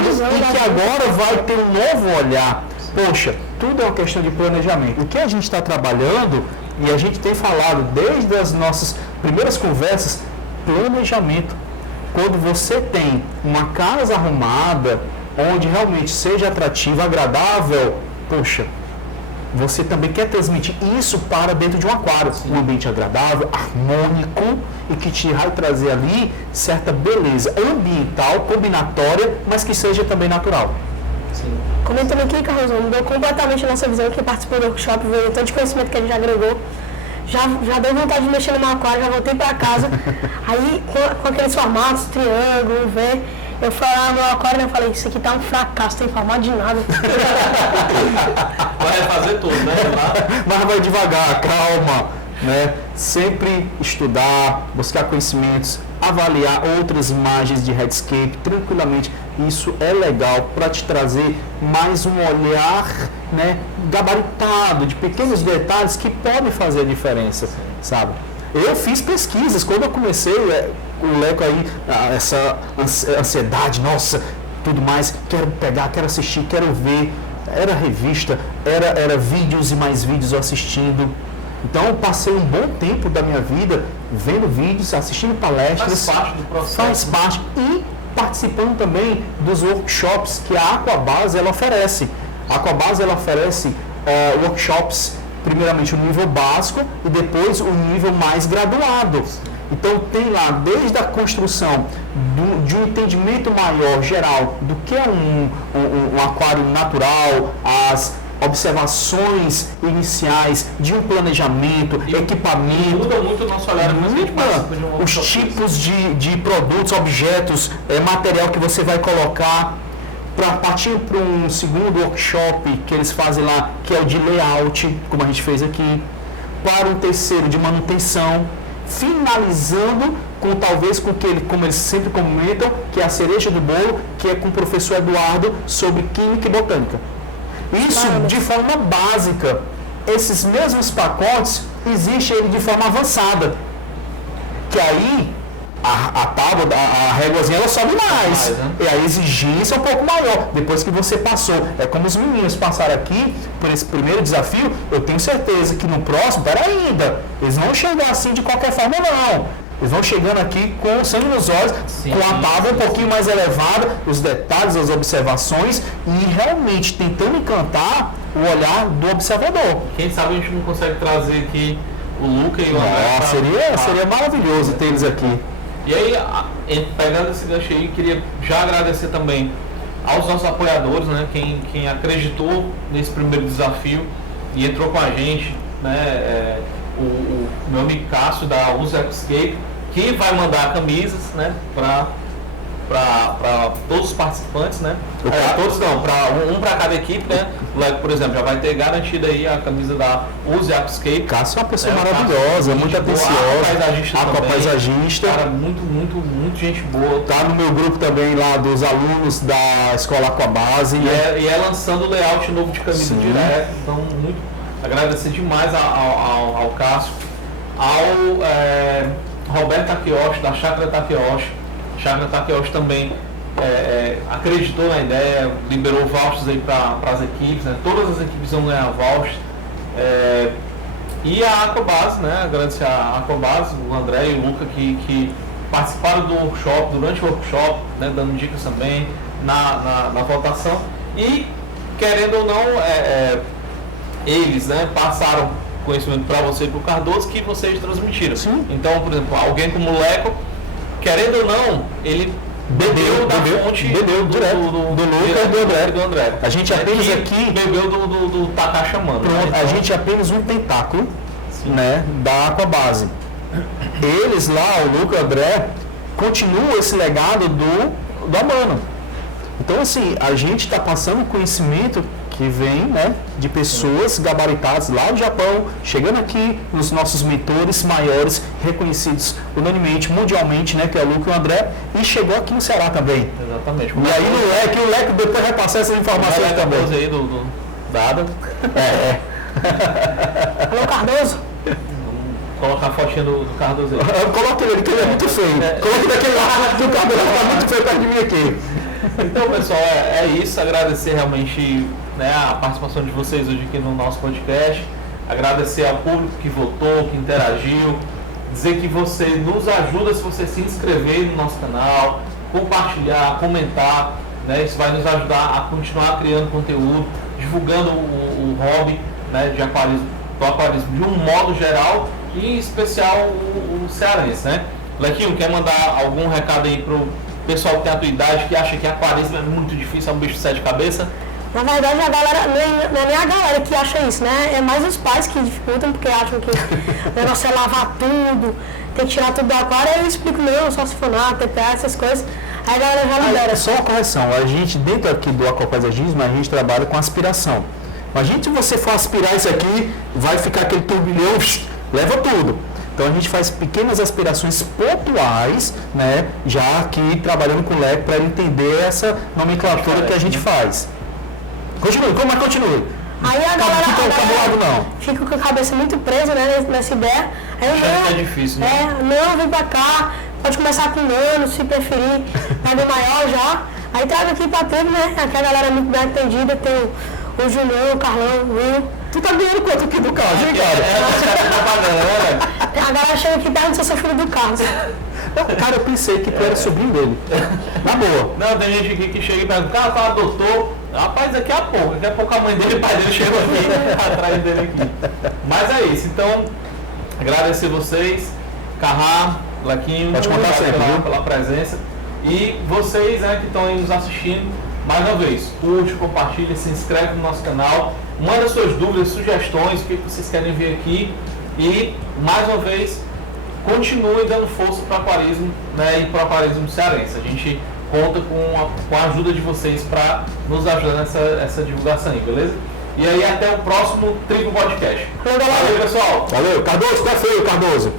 e que agora vai ter um novo olhar. Poxa, tudo é uma questão de planejamento. O que a gente está trabalhando, e a gente tem falado desde as nossas primeiras conversas, planejamento. Quando você tem uma casa arrumada, onde realmente seja atrativa, agradável, poxa, você também quer transmitir isso para dentro de um aquário. Um ambiente agradável, harmônico e que te vai trazer ali certa beleza ambiental, combinatória, mas que seja também natural. Sim. Comentando aqui, Carlos, mudou completamente a nossa visão. Quem participou do workshop, veio tanto de conhecimento que a gente agregou. Já deu vontade de mexer no meu aquário, já voltei para casa. Aí, com aqueles formatos, triângulo, V, eu fui lá no meu aquário e falei, isso aqui tá um fracasso, tem formato de nada. Vai fazer tudo, né? Mas vai devagar, calma, né? Sempre estudar, buscar conhecimentos, avaliar outras imagens de headscape tranquilamente. Isso é legal para te trazer mais um olhar, né, gabaritado de pequenos detalhes que podem fazer a diferença, sabe? Eu fiz pesquisas, quando eu comecei, o Leco aí, essa ansiedade, nossa, tudo mais, quero pegar, quero assistir, quero ver, era revista, era vídeos e mais vídeos assistindo. Então eu passei um bom tempo da minha vida vendo vídeos, assistindo palestras, faz parte e participando também dos workshops que a Aquabase ela oferece. A Aquabase ela oferece workshops, primeiramente o nível básico e depois o nível mais graduado. Então tem lá desde a construção de um entendimento maior, geral, do que é um aquário natural, observações iniciais de um planejamento, equipamento. Muda muito o nosso olhar, os tipos de produtos, objetos, material que você vai colocar. Para partir para um segundo workshop que eles fazem lá, que é o de layout, como a gente fez aqui, para um terceiro de manutenção, finalizando com talvez com que como eles sempre comentam, que é a cereja do bolo, que é com o professor Eduardo sobre química e botânica. Isso de forma básica. Esses mesmos pacotes existem ele de forma avançada, que aí a tábua, a réguazinha, ela sobe mais, né? E a exigência é um pouco maior, depois que você passou. É como os meninos passaram aqui por esse primeiro desafio, eu tenho certeza que no próximo, ainda, eles não vão chegar assim de qualquer forma, não. Eles vão chegando aqui com sangue nos olhos, com a tábua um pouquinho mais elevada, os detalhes, as observações, e realmente tentando encantar o olhar do observador. Quem sabe a gente não consegue trazer aqui o Luca e o André. Seria maravilhoso ter eles aqui. E aí, pegando esse gancho aí, queria já agradecer também aos nossos apoiadores, né? Quem acreditou nesse primeiro desafio e entrou com a gente, né? O meu amigo Cássio da Use Aquascape, que vai mandar camisas, né? Para todos os participantes, né? Todos não, para cada equipe, né? Por exemplo, já vai ter garantida aí a camisa da Use Aquascape. Cássio é uma pessoa maravilhosa, muito atenciosa, aquapaisagista. Cara, muito gente boa. Tá no meu grupo também lá dos alunos da Escola Aquabase. E é lançando o layout novo de camisa direto. Então, muito agradecer demais ao Cássio, ao Roberto Takeyoshi, da Chácara Takeyoshi. Chácara Takeyoshi também acreditou na ideia, liberou vouchers aí para as equipes, né? Todas as equipes vão ganhar vouchers. E a Aquabase, né? Agradecer a Aquabase, o André e o Luca que participaram do workshop, durante o workshop, né? Dando dicas também na votação. E, querendo ou não, eles, né? Passaram conhecimento para você e para o Cardoso que vocês transmitiram. Sim. Então, por exemplo, alguém como o Leco, querendo ou não, ele bebeu da fonte direto do Luca e do André. A gente apenas aqui bebeu do Takashi Mano. A gente é apenas um tentáculo, né, da Aquabase. Eles lá, o Luca e o André, continuam esse legado do Amano. Então, assim, a gente está passando conhecimento que vem, né, de pessoas gabaritadas lá do Japão, chegando aqui nos nossos mentores maiores, reconhecidos unanimemente, mundialmente, né, que é o Luca e o André, e chegou aqui no Ceará também. Exatamente. E aí o Leco depois vai passar essas informações também. Aí do Dada. Alô, Cardoso? Vamos colocar a fotinha do Cardoso aí. Coloca ele, que ele é muito feio. Coloca daquele lado do Cardoso, que tá muito feio perto de mim aqui. Então, pessoal, é isso. Agradecer realmente, né, a participação de vocês hoje aqui no nosso podcast. Agradecer ao público que votou, que interagiu. Dizer que você nos ajuda se você se inscrever no nosso canal, compartilhar, comentar, né? Isso vai nos ajudar a continuar criando conteúdo, divulgando o hobby, né, do aquarismo de um modo geral e em especial o cearense, né? Lequinho, quer mandar algum recado aí pro pessoal que tem a tua idade, que acha que aquarismo é muito difícil, é um bicho de 7 cabeças? Na verdade, a galera, não é nem a galera que acha isso, né? É mais os pais que dificultam, porque acham que o negócio é lavar tudo, tem que tirar tudo do aquário. Aí eu explico, não, só se for nada, TPA, essas coisas. Aí a galera já libera. Só uma correção, a gente, dentro aqui do aquapaisagismo, a gente trabalha com aspiração. Imagina se você for aspirar isso aqui, vai ficar aquele turbilhão, leva tudo. Então a gente faz pequenas aspirações pontuais, né? Já aqui trabalhando com o Leco para ele entender essa nomenclatura que a gente faz. Continue. Aí a galera não. fica com a cabeça muito presa, né, nessa ideia. Aí É difícil, né? Vem pra cá, pode começar com nano, se preferir, pega o maior já. Aí traga aqui pra tudo, né? Aqui a galera é muito bem atendida, tem o Julião, o Carlão, o Will. Tu tá ganhando quanto aqui do Carlos, hein, cara? A galera chega aqui e pergunta se eu sou filho do Carlos. Cara, eu pensei que tu era sobrinho dele. Na boa. Não, tem gente aqui que chega e pergunta, cara, fala, doutor. Rapaz, daqui a pouco a mãe dele e o pai dele chegam aqui atrás dele aqui. Mas é isso, então, agradecer vocês, Carrá, Lequinho, pode contar sempre, pela presença. E vocês, né, que estão aí nos assistindo, mais uma vez, curte, compartilha, se inscreve no nosso canal. manda suas dúvidas, sugestões, o que vocês querem ver aqui. E, mais uma vez, continue dando força para o aquarismo, né, e para o aquarismo cearense. A gente conta com a ajuda de vocês para nos ajudar nessa divulgação aí, beleza? E aí até o próximo Trigo Podcast. Valeu, pessoal! Valeu, Cardoso, tá feio, Cardoso!